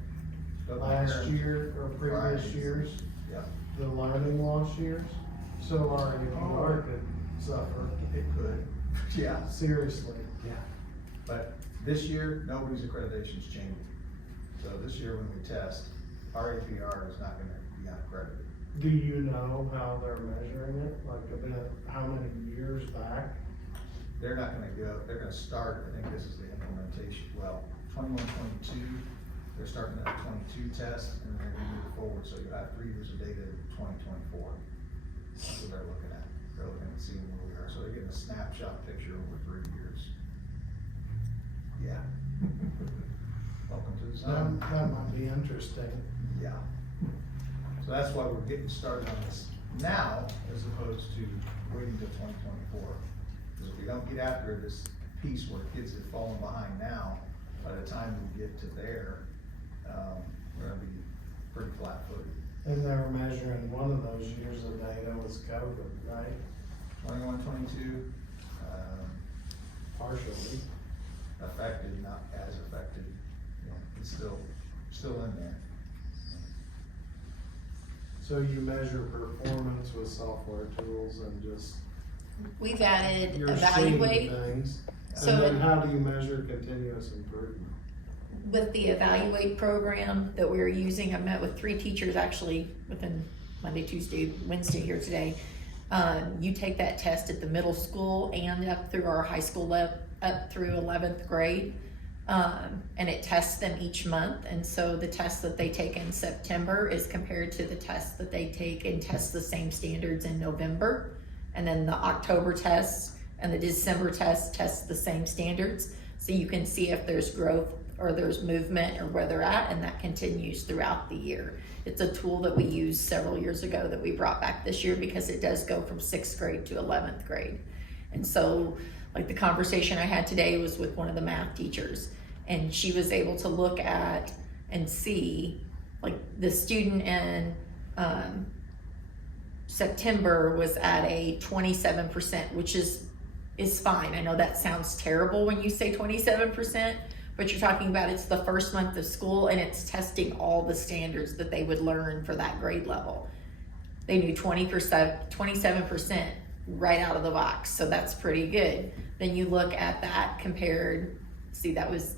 Last year or previous Right. years? Yeah, The learning loss years? So our APR could suffer, it could, yeah. seriously. But this year, nobody's accreditation's changing. So this year when we test, our APR is not gonna be unaccredited. Do you know how they're measuring it? Like about how many years back? They're not gonna go, they're gonna start, I think this is the implementation, 21, 22, they're starting at 22 test, and they're gonna move forward, so you have 3 years of data in 2024. That's what they're looking at. They're looking at seeing where we are, so they're getting a snapshot picture over 3 years. Yeah. Welcome to the sun. That might be interesting. Yeah. So that's why we're getting started on this now, as opposed to waiting till 2024. Because if we don't get after this piece where kids have fallen behind now, by the time we get to there, we're gonna be pretty flat-footed. And they were measuring one of those years of data was COVID, right? 21, 22, Partially. affected, not as affected. You know, it's still in there. So you measure performance with software tools and just, We've added you're seeing Evaluate. things. So And then it- how do you measure continuous improvement? With the Evaluate program that we're using, I met with 3 teachers actually within Monday, Tuesday, Wednesday here today. You take that test at the middle school and up through our high school up through 11th grade. And it tests them each month. And so the test that they take in September is compared to the test that they take and test the same standards in November. And then the October tests And the December test tests the same standards, so you can see if there's growth or there's movement or where they're at, and that continues throughout the year. It's a tool that we used several years ago that we brought back this year because it does go from 6th grade to 11th grade. And so, like the conversation I had today was with one of the math teachers, and she was able to look at and see, like the student in September was at a 27%, which is fine. I know that sounds terrible when you say 27%, but you're talking about it's the first month of school and it's testing all the standards that they would learn for that grade level. They knew 27% right out of the box, so that's pretty good. Then you look at that compared, see that was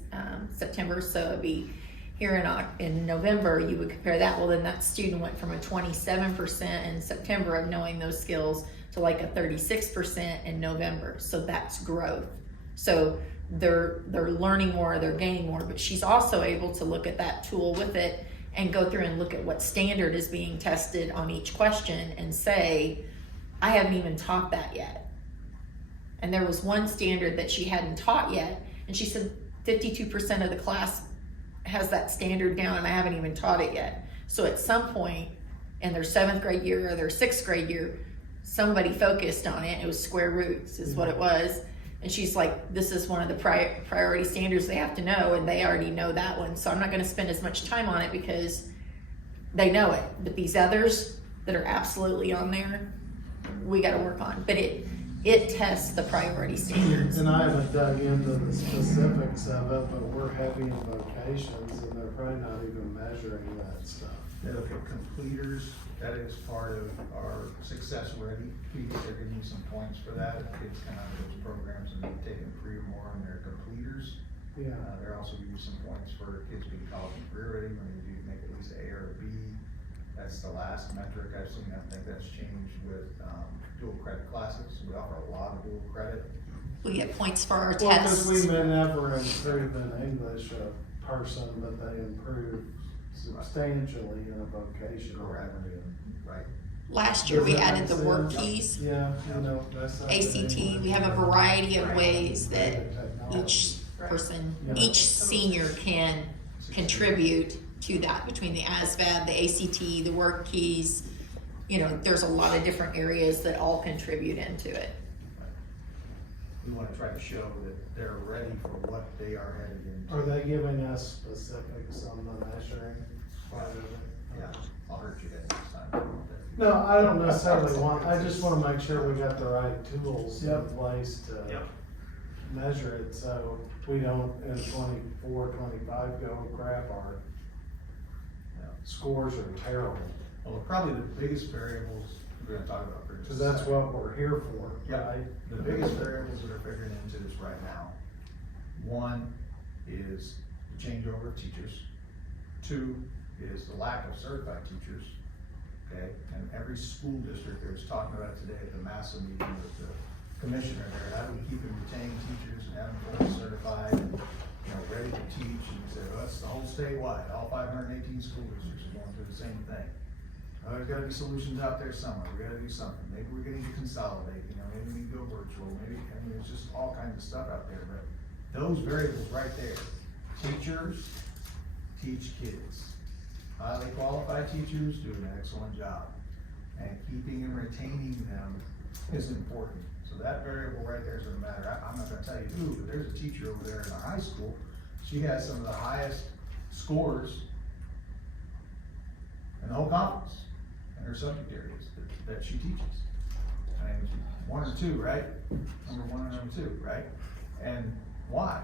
September, so it'd be here in November, you would compare that. Well, then that student went from a 27% in September of knowing those skills to like a 36% in November. So that's growth. So they're learning more, they're gaining more, but she's also able to look at that tool with it and go through and look at what standard is being tested on each question and say, I haven't even taught that yet. And there was one standard that she hadn't taught yet, and she said 52% of the class has that standard down and I haven't even taught it yet. So at some point in their 7th grade year or their 6th grade year, somebody focused on it. It was square roots is what it was. And she's like, this is one of the priority standards they have to know, and they already know that one. So I'm not gonna spend as much time on it because they know it. But these others that are absolutely on there, we gotta work on. But it tests the priority standards. And I haven't dug into the specifics of it, but we're heavy in vocations and they're probably not even measuring that stuff. They look at completers, that is part of our Success Ready piece, they're giving you some points for that. If kids come out of those programs and they've taken 3 or more on their completers. Yeah. They're also giving you some points for kids being college and career ready, when you do make at least an A or a B. That's the last metric I've seen. I think that's changed with dual credit classes. We offer a lot of dual credit. We get points for our Well, tests. because we may never improve in English a person, but they improve substantially in a vocational area. Right. Last year we Does that added the make work sense? keys, Yeah, you know, that's. ACT. We have a variety of ways that each Right. person, Yeah. each senior can contribute to that, between the ASVAB, the ACT, the work keys. You know, there's a lot of different areas that all contribute into it. We want to try to show that they're ready for what they are headed into. Are they giving us specifics on the measuring part of it? Yeah, I'll hurt you that next time. No, I don't necessarily want, I just wanna make sure we got the right tools in place to measure it, so we don't in 24, 25 go, crap, our scores are terrible. Well, probably the biggest variables we're gonna talk about. for just Cause a that's second. what we're here for, Yeah, right? the biggest variables that are figuring into this right now, one is the changeover of teachers. 2 is the lack of certified teachers, okay? And every school district, there was talking about it today at the MASSA meeting with the commissioner there, how do we keep and retain teachers and have them fully certified and, you know, ready to teach? And we said, well, that's the whole statewide, all 518 school districts are going through the same thing. There's gotta be solutions out there somewhere, we gotta do something, maybe we're gonna need to consolidate, you know, maybe we need to go virtual, maybe, I mean, there's just all kinds of stuff out there, but those variables right there, teachers teach kids. Highly qualified teachers do an excellent job, and keeping and retaining them is important. So that variable right there is gonna matter. I'm not gonna tell you who, but there's a teacher over there in our high school, she has some of the highest scores in the whole conference, in her subject areas that she teaches. I mean, 1 or 2, right? Number 1 and number 2, right? And why?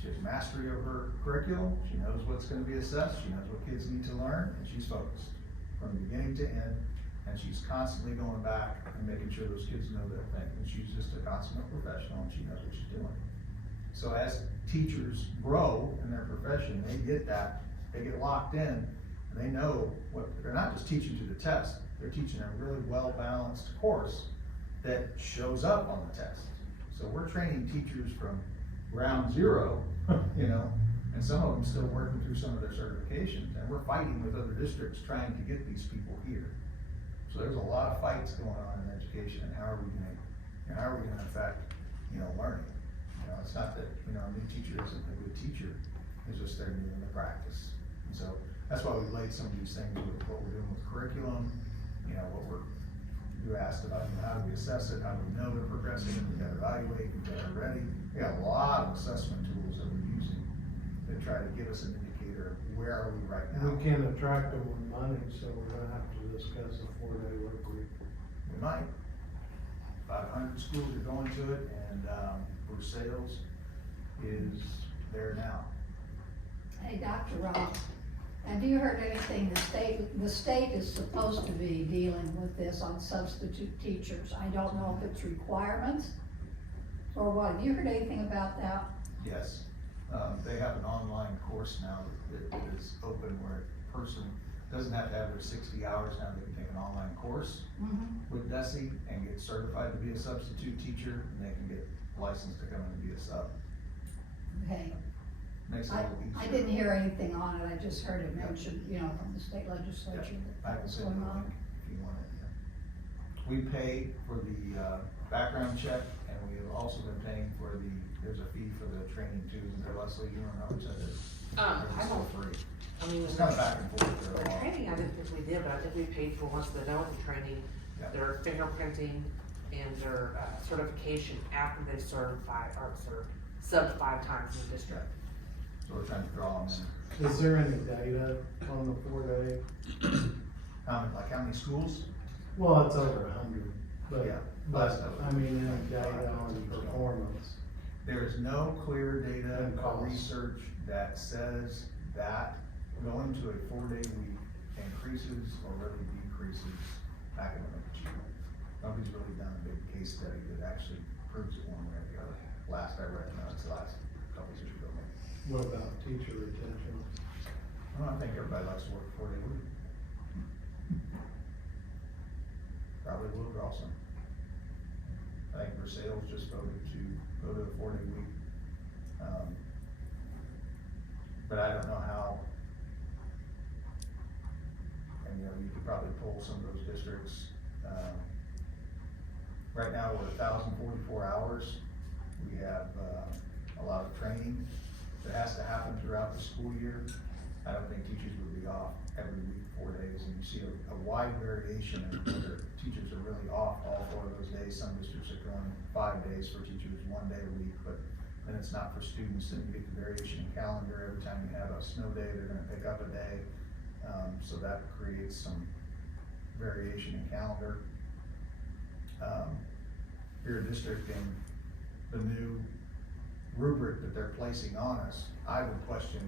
She has mastery of her curriculum, she knows what's gonna be assessed, she knows what kids need to learn, and she's focused from beginning to end, and she's constantly going back and making sure those kids know their thing, and she's just a consummate professional, and she knows what she's doing. So as teachers grow in their profession, they get that, they get locked in, and they know what, they're not just teaching to the test, they're teaching a really well-balanced course that shows up on the test. So we're training teachers from ground zero, you know, and some of them still working through some of their certifications, and we're fighting with other districts trying to get these people here. So there's a lot of fights going on in education, and how are we gonna And how are we gonna affect, learning? It's not that, a new teacher isn't a good teacher, it's just they're new in the practice. And so, that's why we've laid some of these things with what we're doing with curriculum, you asked about, how do we assess it, how do we know they're progressing, we gotta evaluate, we gotta ready. We got a lot of assessment tools that we're using to try to give us an indicator of where are we right now. We can attract them with money, so we're gonna have to discuss a 4-day work week. We might. About 100 schools are going to it, and, Versailles is there now. Hey, Dr. Ross, have you heard anything, the state is supposed to be dealing with this on substitute teachers. I don't know if it's requirements or what. Have you heard anything about that? Yes, they have an online course now that is open where a person doesn't have to have their 60 hours now, they can take an online course with DESE and get certified to be a substitute teacher, and they can get licensed to come in and be a sub. Okay. Makes it a little easier. I didn't hear anything on it, I just heard it mentioned, from the state legislature I that can was send you going a on. link if you want it, yeah. We pay for the, background check, and we have also been paying for there's a fee for the training too, isn't there, Leslie, you don't know which that is? I It's still don't- free. I mean, It's kind of back and forth there the a lot. training, I didn't think we did, but I think we paid for once they're done with the training, Yeah. their fingerprinting and their certification after they subbed 5 times in the district. So we're trying to draw them in. Is there any data on the 4-day? How many schools? Well, it's over 100, Yeah, but, last of it. any data on performance? There is no clear data And or cost. research that says that going to a 4-day week increases or really decreases academic achievement. Nobody's really done a big case study that actually proves it one way or the other. Last I read, it's the last couple of years ago. What about teacher retention? Well, I think everybody likes to work a 4-day week. Probably will draw some. I think Versailles just voted to go to a 4-day week. But I don't know how. And, you could probably pull some of those districts. Right now, we're 1,044 hours. We have, a lot of training that has to happen throughout the school year. I don't think teachers would be off every week, 4 days, and you see a wide variation of whether teachers are really off all 4 of those days. Some districts are going 5 days for teachers, 1 day a week, but then it's not for students, and you get the variation in calendar. Every time you have a snow day, they're gonna pick up a day, so that creates some variation in calendar. Your district and the new rubric that they're placing on us, I would question,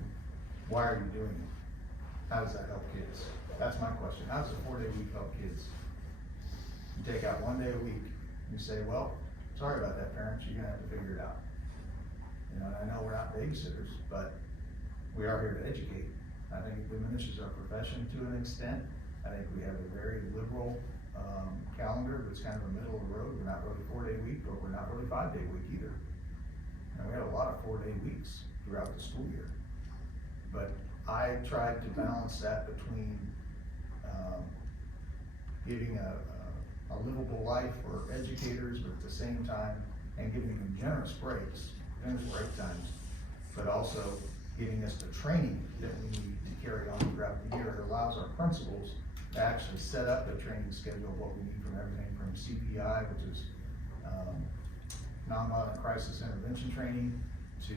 why are you doing it? How does that help kids? That's my question. How does a 4-day week help kids? You take out 1 day a week, and you say, well, sorry about that, parents, you're gonna have to figure it out. And I know we're not babysitters, but we are here to educate. I think it diminishes our profession to an extent. I think we have a very liberal, calendar that's kind of a middle of the road. We're not really 4-day week, but we're not really 5-day week either. And we had a lot of 4-day weeks throughout the school year. But I tried to balance that between, giving a livable life for educators, but at the same time, and giving them generous break times, but also giving us the training that we need to carry on throughout the year. It allows our principals to actually set up a training schedule of what we need from everything from CPI, which is nonviolent crisis intervention training, to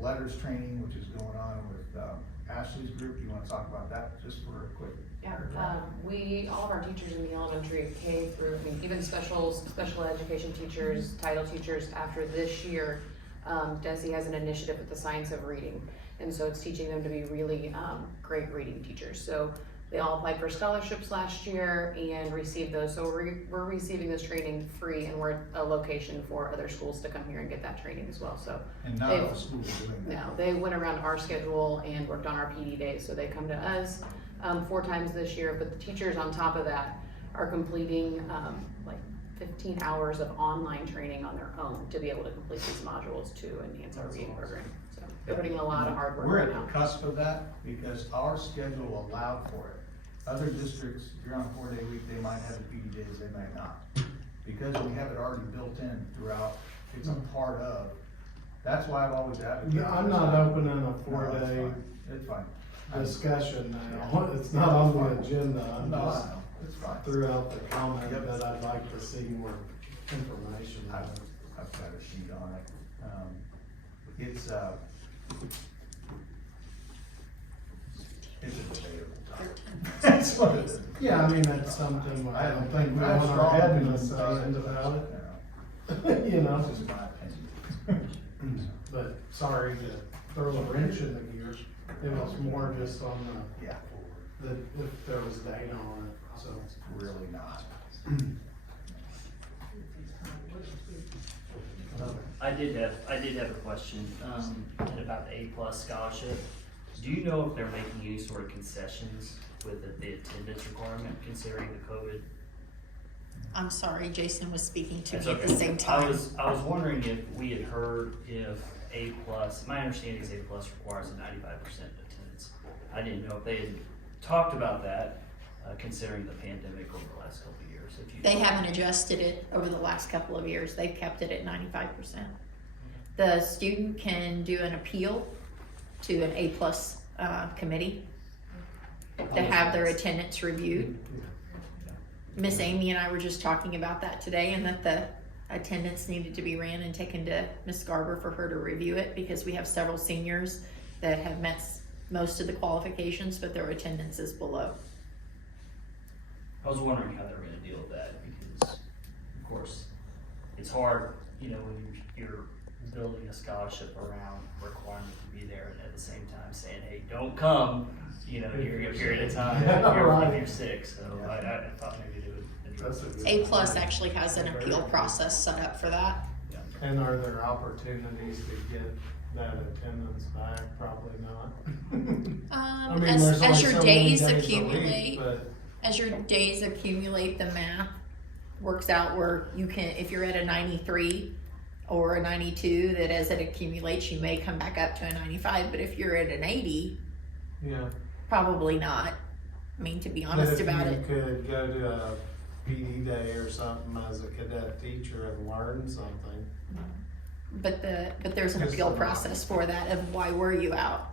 letters training, which is going on with Ashley's group. You want to talk about that just for a quick paragraph? All of our teachers in the elementary K through, even special education teachers, title teachers, after this year, DESE has an initiative with the science of reading. And so it's teaching them to be really great reading teachers. So they all applied for scholarships last year and received those. So we're receiving this training free, and we're a location for other schools to come here and get that training as well. So And not all schools are doing that. no, they went around our schedule and worked on our PD days. So they come to us 4 times this year, but the teachers on top of that are completing like 15 hours of online training on their own to be able to complete these modules to enhance our reading program. So they're putting in a lot of hard work We're right at now. the cusp of that because our schedule allowed for it. Other districts, if you're on a 4-day week, they might have the PD days, they might not. because we have it already built in throughout, it's a part of, that's why I've always advocated. Yeah, I'm not opening a 4-day It's fine. discussion now, it's not on the agenda, I'm No, I just know, it's fine. throughout the comment that I'd like to see more information. I've got a sheet on it. It's a debatable topic. That's what it is. Yeah, I mean, that's something, I don't think we I have want our strong head in the opinions about sand it, but, about it, you you know, know? This is my opinion. But sorry to throw a wrench in the gears, it was more just on Yeah, the, if there was data on it, so. really not. I did have a question, about the A-plus scholarship. Do you know if they're making any sort of concessions with the attendance requirement considering the COVID? I'm sorry, Jason was speaking to That's me at the okay. same time. I was wondering if we had heard if A-plus, my understanding is A-plus requires a 95% attendance. I didn't know if they had talked about that, considering the pandemic over the last couple of years. If you They haven't adjusted it over the last couple of years. They've kept it at 95%. The student can do an appeal to an A-plus committee to have their attendance reviewed. Miss Amy and I were just talking about that today, and that the attendance needed to be ran and taken to Miss Garber for her to review it, because we have several seniors that have met most of the qualifications, but their attendance is below. I was wondering how they were gonna deal with that, because, of course, it's hard, you know, when you're building a scholarship around requirement to be there, and at the same time saying, hey, don't come, you know, during a period of time if you're sick, so I thought maybe they would. That's a good A-plus idea. actually has an appeal process set up for that. And are there opportunities to get that attendance back? Probably not. I mean, As there's only your so many days days a week, accumulate, but as your days accumulate, the math works out where you can, if you're at a 93 or a 92, that as it accumulates, you may come back up to a 95, but if you're at an 80, yeah. probably not. I mean, to be honest about it. But if you could go to a PD day or something as a cadet teacher and learn something. But there's an Just appeal the- process for that of why were you out?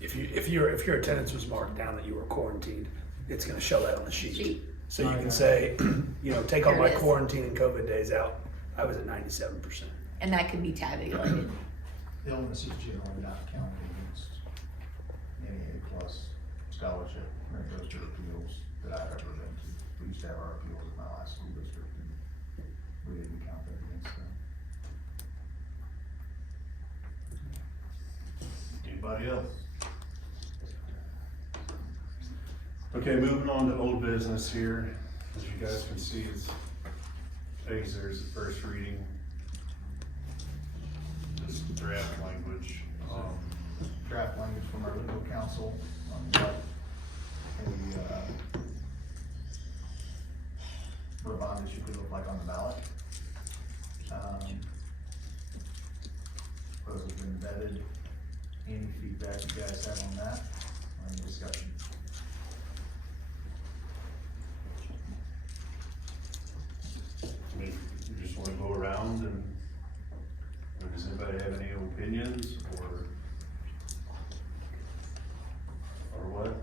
If your attendance was marked down that you were quarantined, it's gonna show that on the sheet. Sheet. So you Okay. can say, you know, take all There my it is. quarantine and COVID days out, I was at 97%. And that could be tabulated. Illness is generally not counted against any A-plus scholarship, when it goes to appeals that I've ever been to. We used to have our appeals at my last school district, and we didn't count that against them. Anybody else? Okay, moving on to old business here. As you guys can see, it's page there's the first reading. This draft language. Draft language from our legal counsel on what a bond issue could look like on the ballot. Proposal has been vetted. Any feedback you guys have on that, or any discussion? I mean, you just wanna go around and, or does anybody have any opinions or what?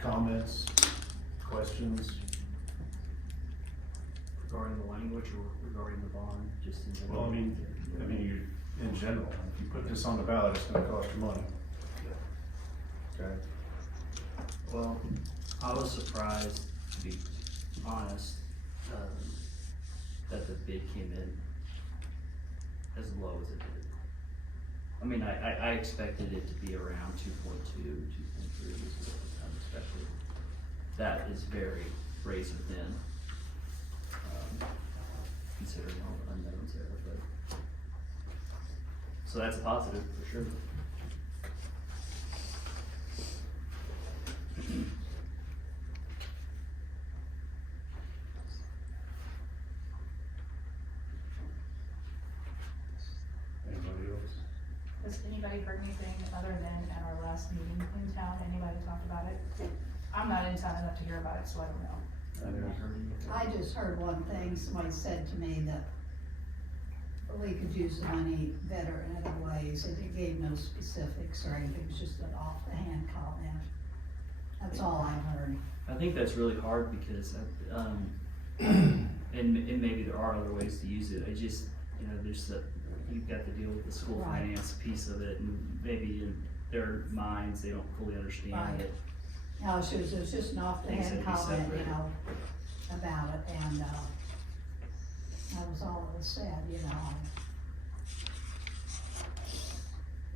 Comments, questions? Regarding the language or regarding the bond, just in general? Well, I mean, you, in general, if you put this on the ballot, it's gonna cost you money. Okay? Well, I was surprised, to be honest, that the bid came in as low as it did. I mean, I expected it to be around 2.2, 2.3, especially. That is very razor thin, considering all the unknowns there, but. So that's a positive, for sure. Anybody else? Has anybody heard anything other than at our last meeting in town, anybody talked about it? I'm not in town enough to hear about it, so I don't know. I never heard anything. I just heard one thing, somebody said to me that we could use the money better in other ways, and it gave no specifics or anything, it was just an off-the-hand comment. That's all I heard. I think that's really hard because, and maybe there are other ways to use it, I just, you know, you've got to deal with the school Right. finance piece of it, and maybe in their minds, they don't fully understand Right. it. No, it was just an off-the-hand Things that be comment, you separated. know, about it, and, that was all that was said, you know.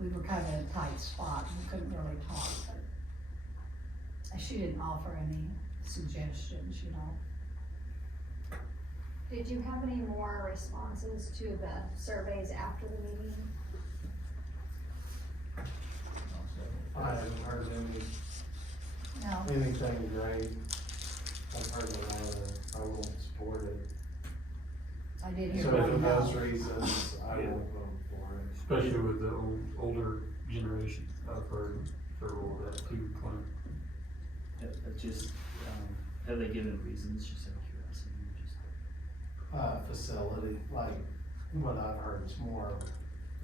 We were kind of in a tight spot, we couldn't really talk, but she didn't offer any suggestions, you know. Did you have any more responses to the surveys after the meeting? I haven't heard No, anything great. I've heard a lot of, I won't support it. I did hear So one for those no. reasons, I won't vote for it. Especially with the older generation, I've heard several of that too, Clint. But just, have they given reasons, just out of curiosity, just? Facility, like what I've heard is more,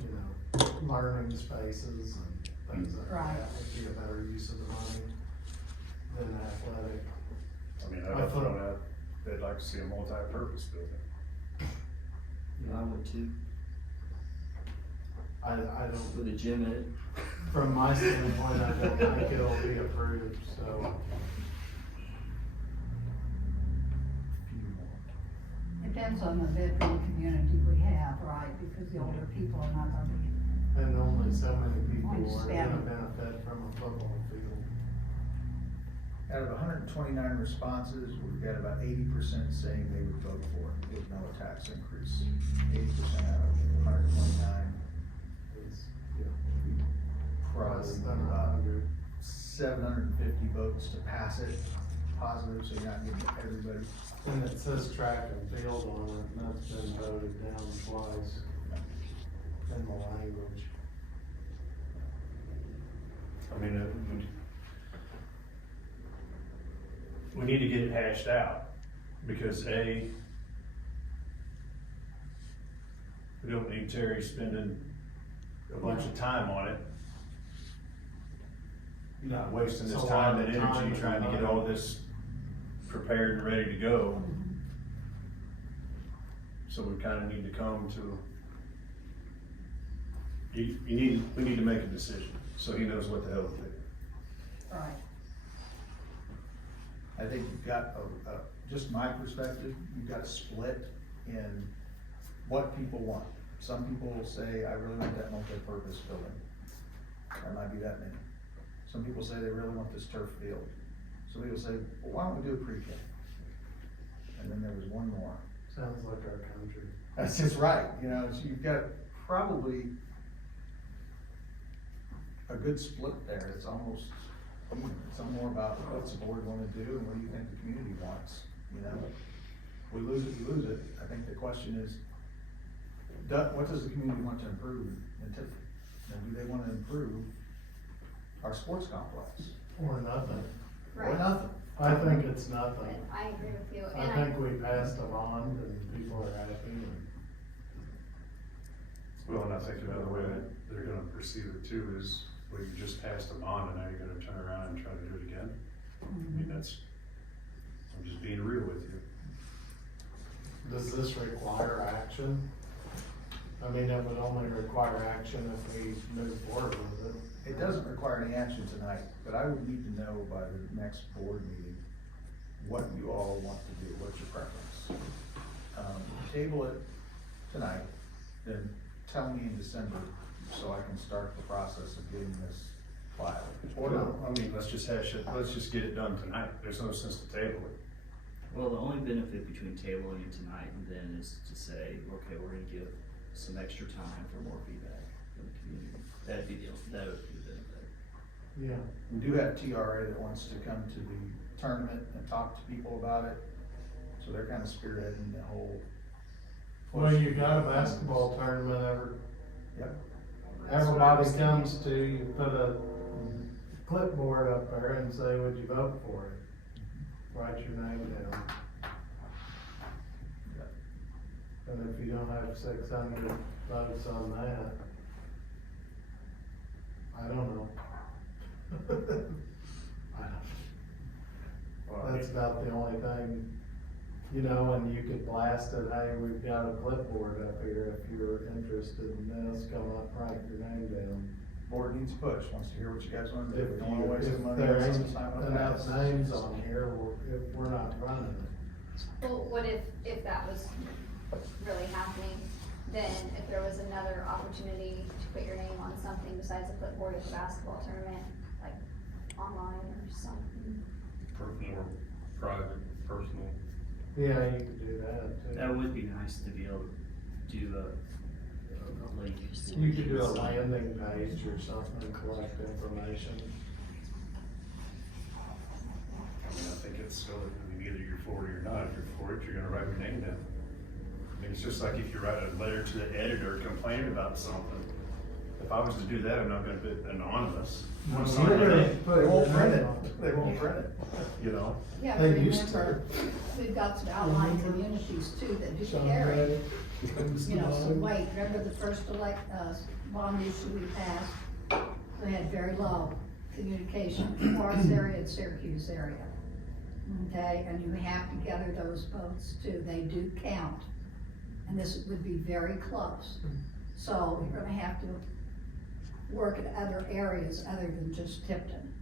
you know, learning spaces and things like Right. that would be a better use of the money than athletic. I mean, I've thrown out, they'd like to see a multi-purpose building. I would too, I don't, with a gym in it. from my standpoint, I don't think it'll be approved, so. Depends on the veteran community we have, right, because the older people are not gonna be, And only so many people I are understand. gonna benefit from a football field. Out of 129 responses, we've got about 80% saying they would vote for it with no tax increase. 80% out of 129 is, you know, Less probably than about 100. 750 votes to pass it, positive, so you're not getting everybody. And it says track and field on it, and that's been voted down twice in the language. I mean, we need to get it hashed out, because A, we don't need Terry spending a bunch of time on it. Not wasting It's his a time lot and of time energy and trying to get money. all this prepared and ready to go. So we kinda need to come to, we need to make a decision, so he knows what the hell to do. right. I think you've got just my perspective, you've got a split in what people want. Some people will say, I really want that multi-purpose building. There might be that many. Some people say they really want this turf field. Some people say, well, why don't we do a pre-K? And then there was one more. Sounds like our country. That's just right, you know, so you've got probably a good split there. It's almost, it's more about what's the board wanna do and what do you think the community wants, you know? We lose it, you lose it. I think the question is, what does the community want to improve in Tiffin? And do they wanna improve our sports complex? Or nothing. Or Right. nothing? I think it's nothing. But I agree with you, I and think we passed a bond and people are happy and. Well, and I think another way that they're gonna perceive it too is, well, you just passed a bond and now you're gonna turn around and try to do it again. I mean, that's, I'm just being real with you. Does this require action? I mean, it would only require action if we move forward with it. It doesn't require any action tonight, but I would need to know by the next board meeting what you all want to do, what's your preference? Table it tonight, then tell me in December, so I can start the process of getting this filed. Or no, I mean, let's just hash it, let's just get it done tonight. There's no sense to table it. Well, the only benefit between tabling it tonight and then is to say, okay, we're gonna give some extra time for more feedback from the community. That would be the benefit. Yeah. We do have TRA that wants to come to the tournament and talk to people about it, so they're kind of spearheading the whole. Well, you got a basketball tournament Yep. everybody comes to, you put a clipboard up there and say, would you vote for it? write your name down. And if you don't have 600 votes on that, I don't know. That's about the only thing, you know, and you could blast it, hey, we've got a clipboard up here, if you're interested in this, come up, write your name down. Board needs a push, wants to hear what you guys want to do. If We don't want to waste the money there on ain't something that's not gonna enough pass. names on here, if we're not running it. Well, what if that was really happening, then if there was another opportunity to put your name on something besides a clipboard at the basketball tournament, like online or something? More private, personal. Yeah, you could do that too. That would be nice to be able to do a link. You could do a landing page or something and collect information. I mean, I think it's so that either you're for it or not. If you're for it, you're gonna write your name down. I mean, it's just like if you write a letter to the editor complaining about something. If I was to do that, I'm not gonna be anonymous. I'm gonna sign my name, They won't print it, they won't print it. you know? Yeah, They but used to. remember, we've got some outlying communities too that do Sean carry, Ray comes to you know, some mind. weight. Remember the first bond issue we passed? We had very low communication, Forest area and Syracuse area. Okay, and you have to gather those votes too, they do count. And this would be very close. So you're gonna have to work in other areas other than just Tipton.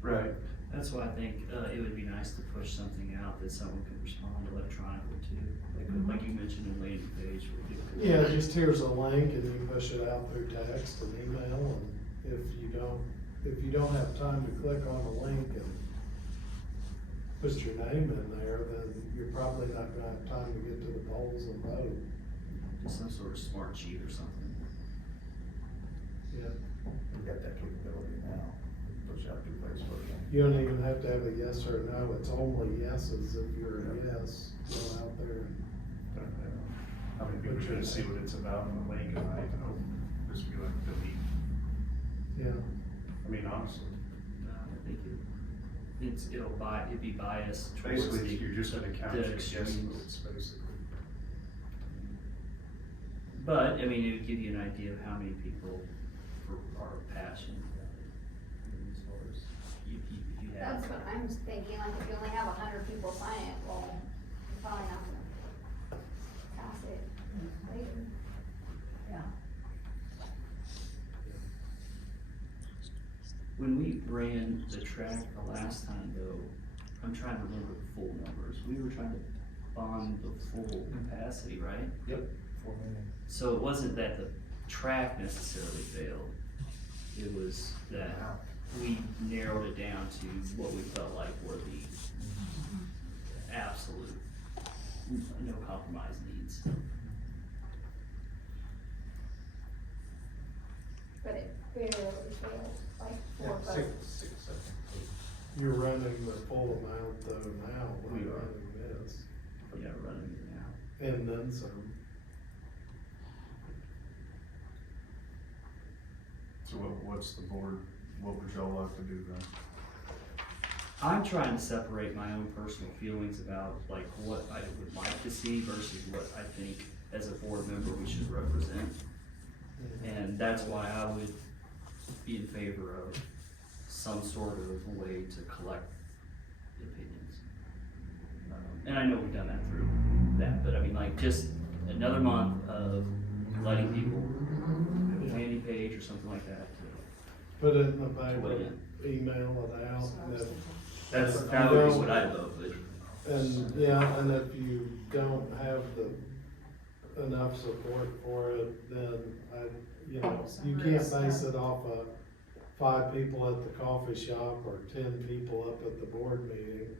Right. That's why I think, it would be nice to push something out that someone could respond electronically to, like you mentioned in landing page. would be good. Yeah, just here's a link and you push it out through text and email, and if you don't have time to click on the link and put your name in there, then you're probably not gonna have time to get to the polls and vote. Just some sort of smart sheet or something. Yeah. We've got that capability now, push out through Facebook. You don't even have to have a yes or no, it's only yeses if you're a yes, go out there. How many people try to see what it's about in the link and I, just be like, delete. Yeah, I mean, honestly, I think it'd be biased towards basically, you're just gonna count the your guess extremes. votes, basically. But, I mean, it would give you an idea of how many people are passionate about it. As far as, if you have. That's what I'm thinking, like if you only have 100 people sign it, well, you're probably not gonna pass it later. Yeah. When we ran the track the last time though, I'm trying to remember the full numbers. We were trying to bond the full capacity, right? Yep. 4 million. So it wasn't that the track necessarily failed. It was that we narrowed it down to what we felt like were the absolute, no compromise needs. But it barely failed, like Yeah, 4 6, votes. 6, 7. you're running the full amount though now, We we're are. running this, Yeah, running it now. and then some. So what's the board, what would y'all like to do then? I'm trying to separate my own personal feelings about like what I would like to see versus what I think as a board member we should represent. And that's why I would be in favor of some sort of way to collect opinions. And I know we've done that through that, but I mean like just another month of letting people have a landing page or something like that. Put it in the Weigh paper, in. email it out, and if That would be what I vote, but. and, yeah, and if you don't have enough support for it, then you can't base it off of 5 people at the coffee shop or 10 people up at the board meeting.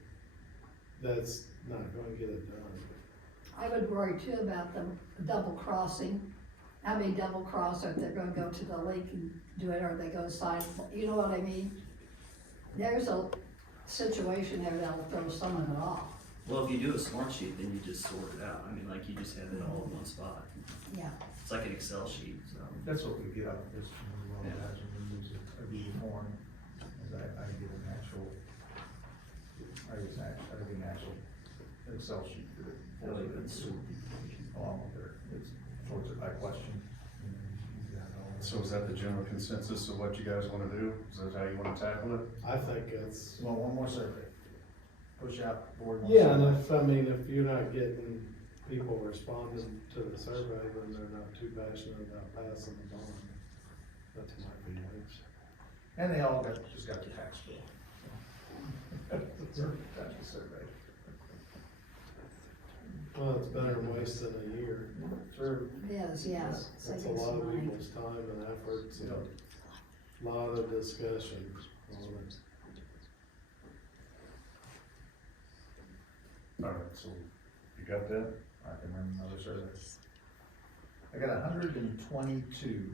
That's not gonna get it done. I would worry too about them double crossing. How many double cross if they're gonna go to the link and do it, or they go sign, you know what I mean? There's a situation there that'll throw some of it off. Well, if you do a smart sheet, then you just sort it out. I mean, like, you just have it all in one spot. Yeah. It's like an Excel sheet, so. That's what we get out of this, we use a Google form, is I get an actual Excel sheet that fills it in along with their, it sorts it by question. So is that the general consensus of what you guys wanna do? Is that how you wanna tackle it? I think it's, Well, one more survey. Push out board. one yeah, and survey. if, I mean, if you're not getting people responding to the survey, then they're not too passionate about passing it on. That's my feelings. And they all just got the tax bill. That's the survey. Well, it's better than wasting a year. Sure. Yes, yes. That's a lot of people's time and effort, so a lot of discussion on it. Alright, so you got that? I can run another survey. I got 122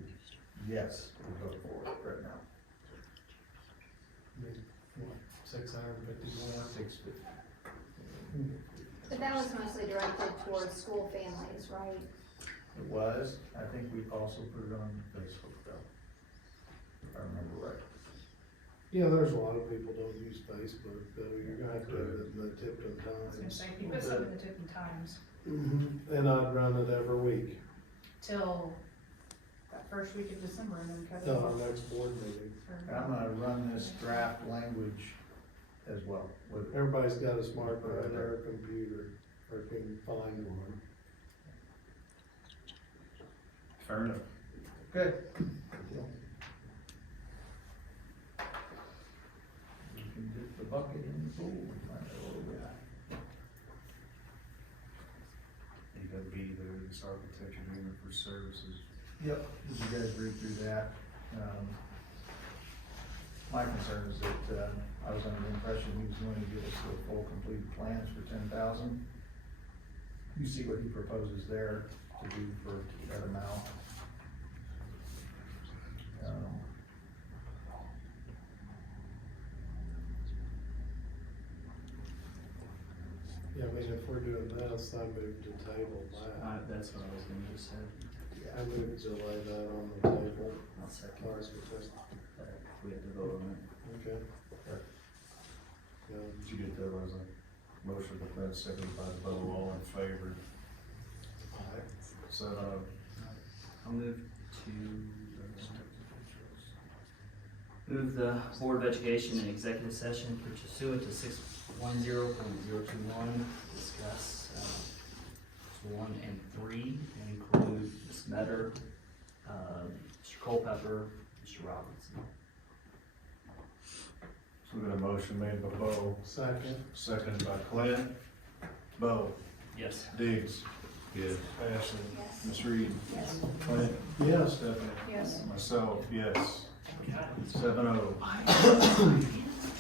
yes to vote for it right now. 651. 650. But that was mostly directed towards school families, right? It was, I think we also put it on Facebook though, if I remember right. Yeah, there's a lot of people don't use Facebook, though, you're gonna have to have it in the Tipton I was gonna Times. say, if you put something in the Tiffin Times And I'd run it every week, till that first week of December and then cut it till our off. next board meeting. And I'm gonna run this draft language as well with it. Everybody's got a smartphone or a computer, or can find one. Fair enough. Good. We can dip the bucket in the pool and find out what we got. You gotta be there, this architecture agreement for services. Yep, did you guys read through that? My concern is that, I was under the impression he was going to give us the full completed plans for 10,000. You see what he proposes there to do for that amount. Yeah, I mean, if we're doing this, I move to table that. That's what I was gonna just say. I move to lay that on the table. I'll second. Or is it just- We have to vote on Okay. Did you get that, Leslie? Motion by Clint, seconded by Bo, all in favor. So, I'll move the Board of Education in executive session pursuant to 610.021, discuss, 1 and 3, and include Ms. Metter, Mr. Culpepper, Mr. Robinson. so we got a motion made by Bo, Second. seconded by Clint. Bo, Yes. Diggs. Yes. Ashley. Yes. Ms. Reed. Yes. Clint. Yes. Stephanie. Yes. Myself, yes. 7-0.